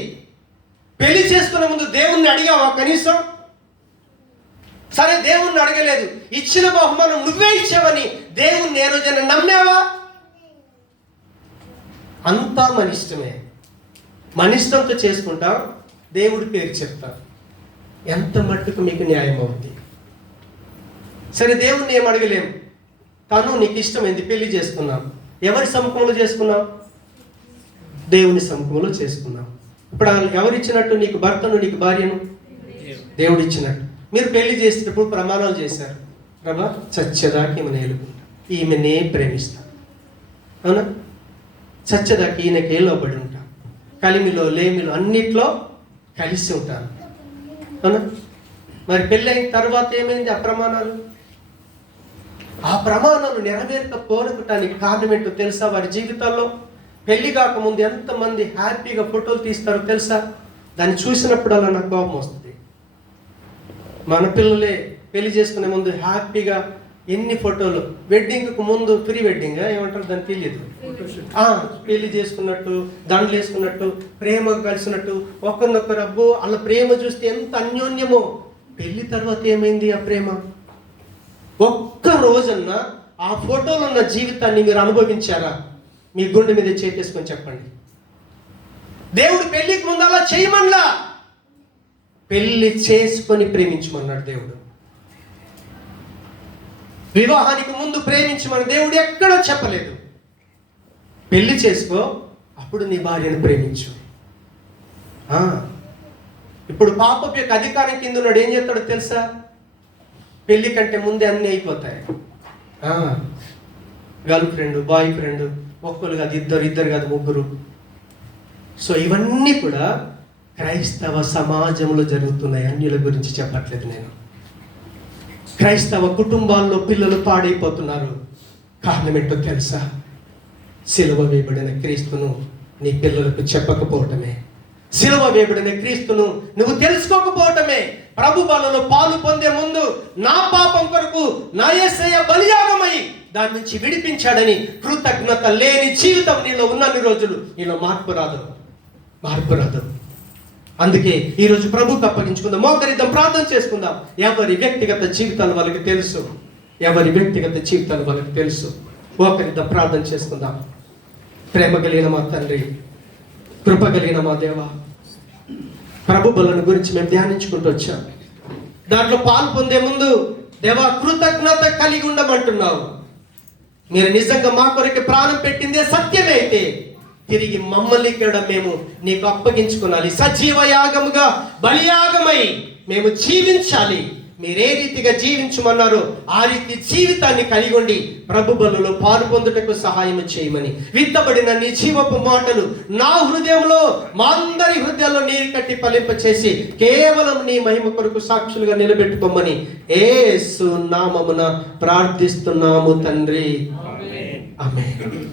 పెళ్లి చేసుకున్న ముందు దేవుణ్ణి అడిగావా కనీసం? సరే, దేవుణ్ణి అడగలేదు, ఇచ్చిన బహుమానం నువ్వే ఇచ్చావని దేవుణ్ణి ఏ రోజైనా నమ్మావా? అంతా మన ఇష్టమే, మన ఇష్టంతో చేసుకుంటాం, దేవుడి పేరు చెప్తాం. ఎంత మట్టుకు మీకు న్యాయం అవుతుంది? సరే, దేవుణ్ణి ఏం అడగలేం, తను నీకు ఇష్టమైంది, పెళ్లి చేసుకున్నాం. ఎవరి సముఖంలో చేసుకున్నాం? దేవుని సముఖంలో చేసుకున్నాం. ఇప్పుడు ఎవరు ఇచ్చినట్టు? నీకు భర్తను, నీకు భార్యను దేవుడు ఇచ్చినట్టు. మీరు పెళ్లి చేసేటప్పుడు ప్రమాణాలు చేశారు, ప్రభా చచ్చేదాకా ఈమెను ఏలుకుంటా, ఈమెనే ప్రేమిస్తా, అవునా? చచ్చేదాకా ఈయనకే లోబడి ఉంటాను, కలిమిలో లేమిలో అన్నిట్లో కలిసి ఉంటాను, అవునా? మరి పెళ్ళైన తర్వాత ఏమైంది? ఆ ప్రమాణాలు నెరవేరకపోవడానికి కారణం ఏంటో తెలుసా? వారి జీవితాల్లో పెళ్లి కాకముందు ఎంతమంది హ్యాపీగా ఫోటోలు తీస్తారో తెలుసా? దాన్ని చూసినప్పుడల్లా నాకు కోపం వస్తుంది. మన పిల్లలే పెళ్లి చేసుకునే ముందు హ్యాపీగా ఎన్ని ఫోటోలు, వెడ్డింగ్కు ముందు ప్రీ వెడ్డింగ్ ఏమంటారు దాన్ని తెలియదు, పెళ్లి చేసుకున్నట్టు, దండలు వేసుకున్నట్టు, ప్రేమగా కలిసినట్టు, ఒకరినొకరు. అబ్బో అలా ప్రేమ చూస్తే ఎంత అన్యోన్యమో. పెళ్లి తర్వాత ఏమైంది ఆ ప్రేమ? ఒక్క రోజన్నా ఆ ఫోటోలో ఉన్న జీవితాన్ని మీరు అనుభవించారా? మీ గుండె మీద చేతేసుకొని చెప్పండి. దేవుడు పెళ్లికి ముందు అలా చేయమన్నా, పెళ్లి చేసుకొని ప్రేమించమన్నాడు దేవుడు. వివాహానికి ముందు ప్రేమించమని దేవుడు ఎక్కడో చెప్పలేదు. పెళ్లి చేసుకో, అప్పుడు నీ భార్యను ప్రేమించు. ఇప్పుడు పాపపు యొక్క అధికారం కింద ఉన్నాడు, ఏం చేస్తాడో తెలుసా? పెళ్లి కంటే ముందే అన్నీ అయిపోతాయి. గర్ల్ ఫ్రెండ్, బాయ్ ఫ్రెండ్, ఒక్కరు కాదు, ఇద్దరు కాదు, ముగ్గురు. సో ఇవన్నీ కూడా క్రైస్తవ సమాజంలో జరుగుతున్నాయి. అన్యుల గురించి చెప్పట్లేదు నేను. క్రైస్తవ కుటుంబాల్లో పిల్లలు పాడైపోతున్నారు. కారణం ఏంటో తెలుసా? సిలువ వేయబడిన క్రీస్తును నీ పిల్లలకు చెప్పకపోవటమే, సిలువ వేయబడిన క్రీస్తును నువ్వు తెలుసుకోకపోవటమే. ప్రభు బలలో పాలు పొందే ముందు నా పాపం కొరకు నా యేసయ్య బలియాగమై దాని నుంచి విడిపించాడని కృతజ్ఞత లేని జీవితం నీలో ఉన్నన్ని రోజులు నీలో మార్పు రాదు. అందుకే ఈరోజు ప్రభుకు అప్పగించుకుందాం, మోకరిద్దాం, ప్రార్థన చేసుకుందాం. ఎవరి వ్యక్తిగత జీవితాలు వాళ్ళకి తెలుసు, ఎవరి వ్యక్తిగత జీవితాలు వాళ్ళకి తెలుసు. ఒకరితో ప్రార్థన చేసుకుందాం. ప్రేమ కలిగిన మా తండ్రి, కృప కలిగిన మా దేవ, ప్రభు బలను గురించి మేము ధ్యానించుకుంటూ వచ్చాం. దాంట్లో పాలు పొందే ముందు దేవా కృతజ్ఞత కలిగి ఉండమంటున్నావు. మీరు నిజంగా మా కొరకు ప్రాణం పెట్టిందే సత్యమే అయితే తిరిగి మమ్మల్ని కూడా మేము నీకు అప్పగించుకోవాలి. సజీవ యాగముగా బలియాగమై మేము జీవించాలి. మీరే రీతిగా జీవించమన్నారో ఆ రీతి జీవితాన్ని కలిగి ఉండి ప్రభు బలులో పాలు పొందుటకు సహాయం చేయమని, విత్తబడిన నీ జీవపు మాటలు నా హృదయంలో, మా అందరి హృదయాల్లో నీరు కట్టి ఫలింప చేసి కేవలం నీ మహిమ కొరకు సాక్షులుగా నిలబెట్టుకోమని యేసు నామమున ప్రార్థిస్తున్నాము తండ్రి. ఆమేన్.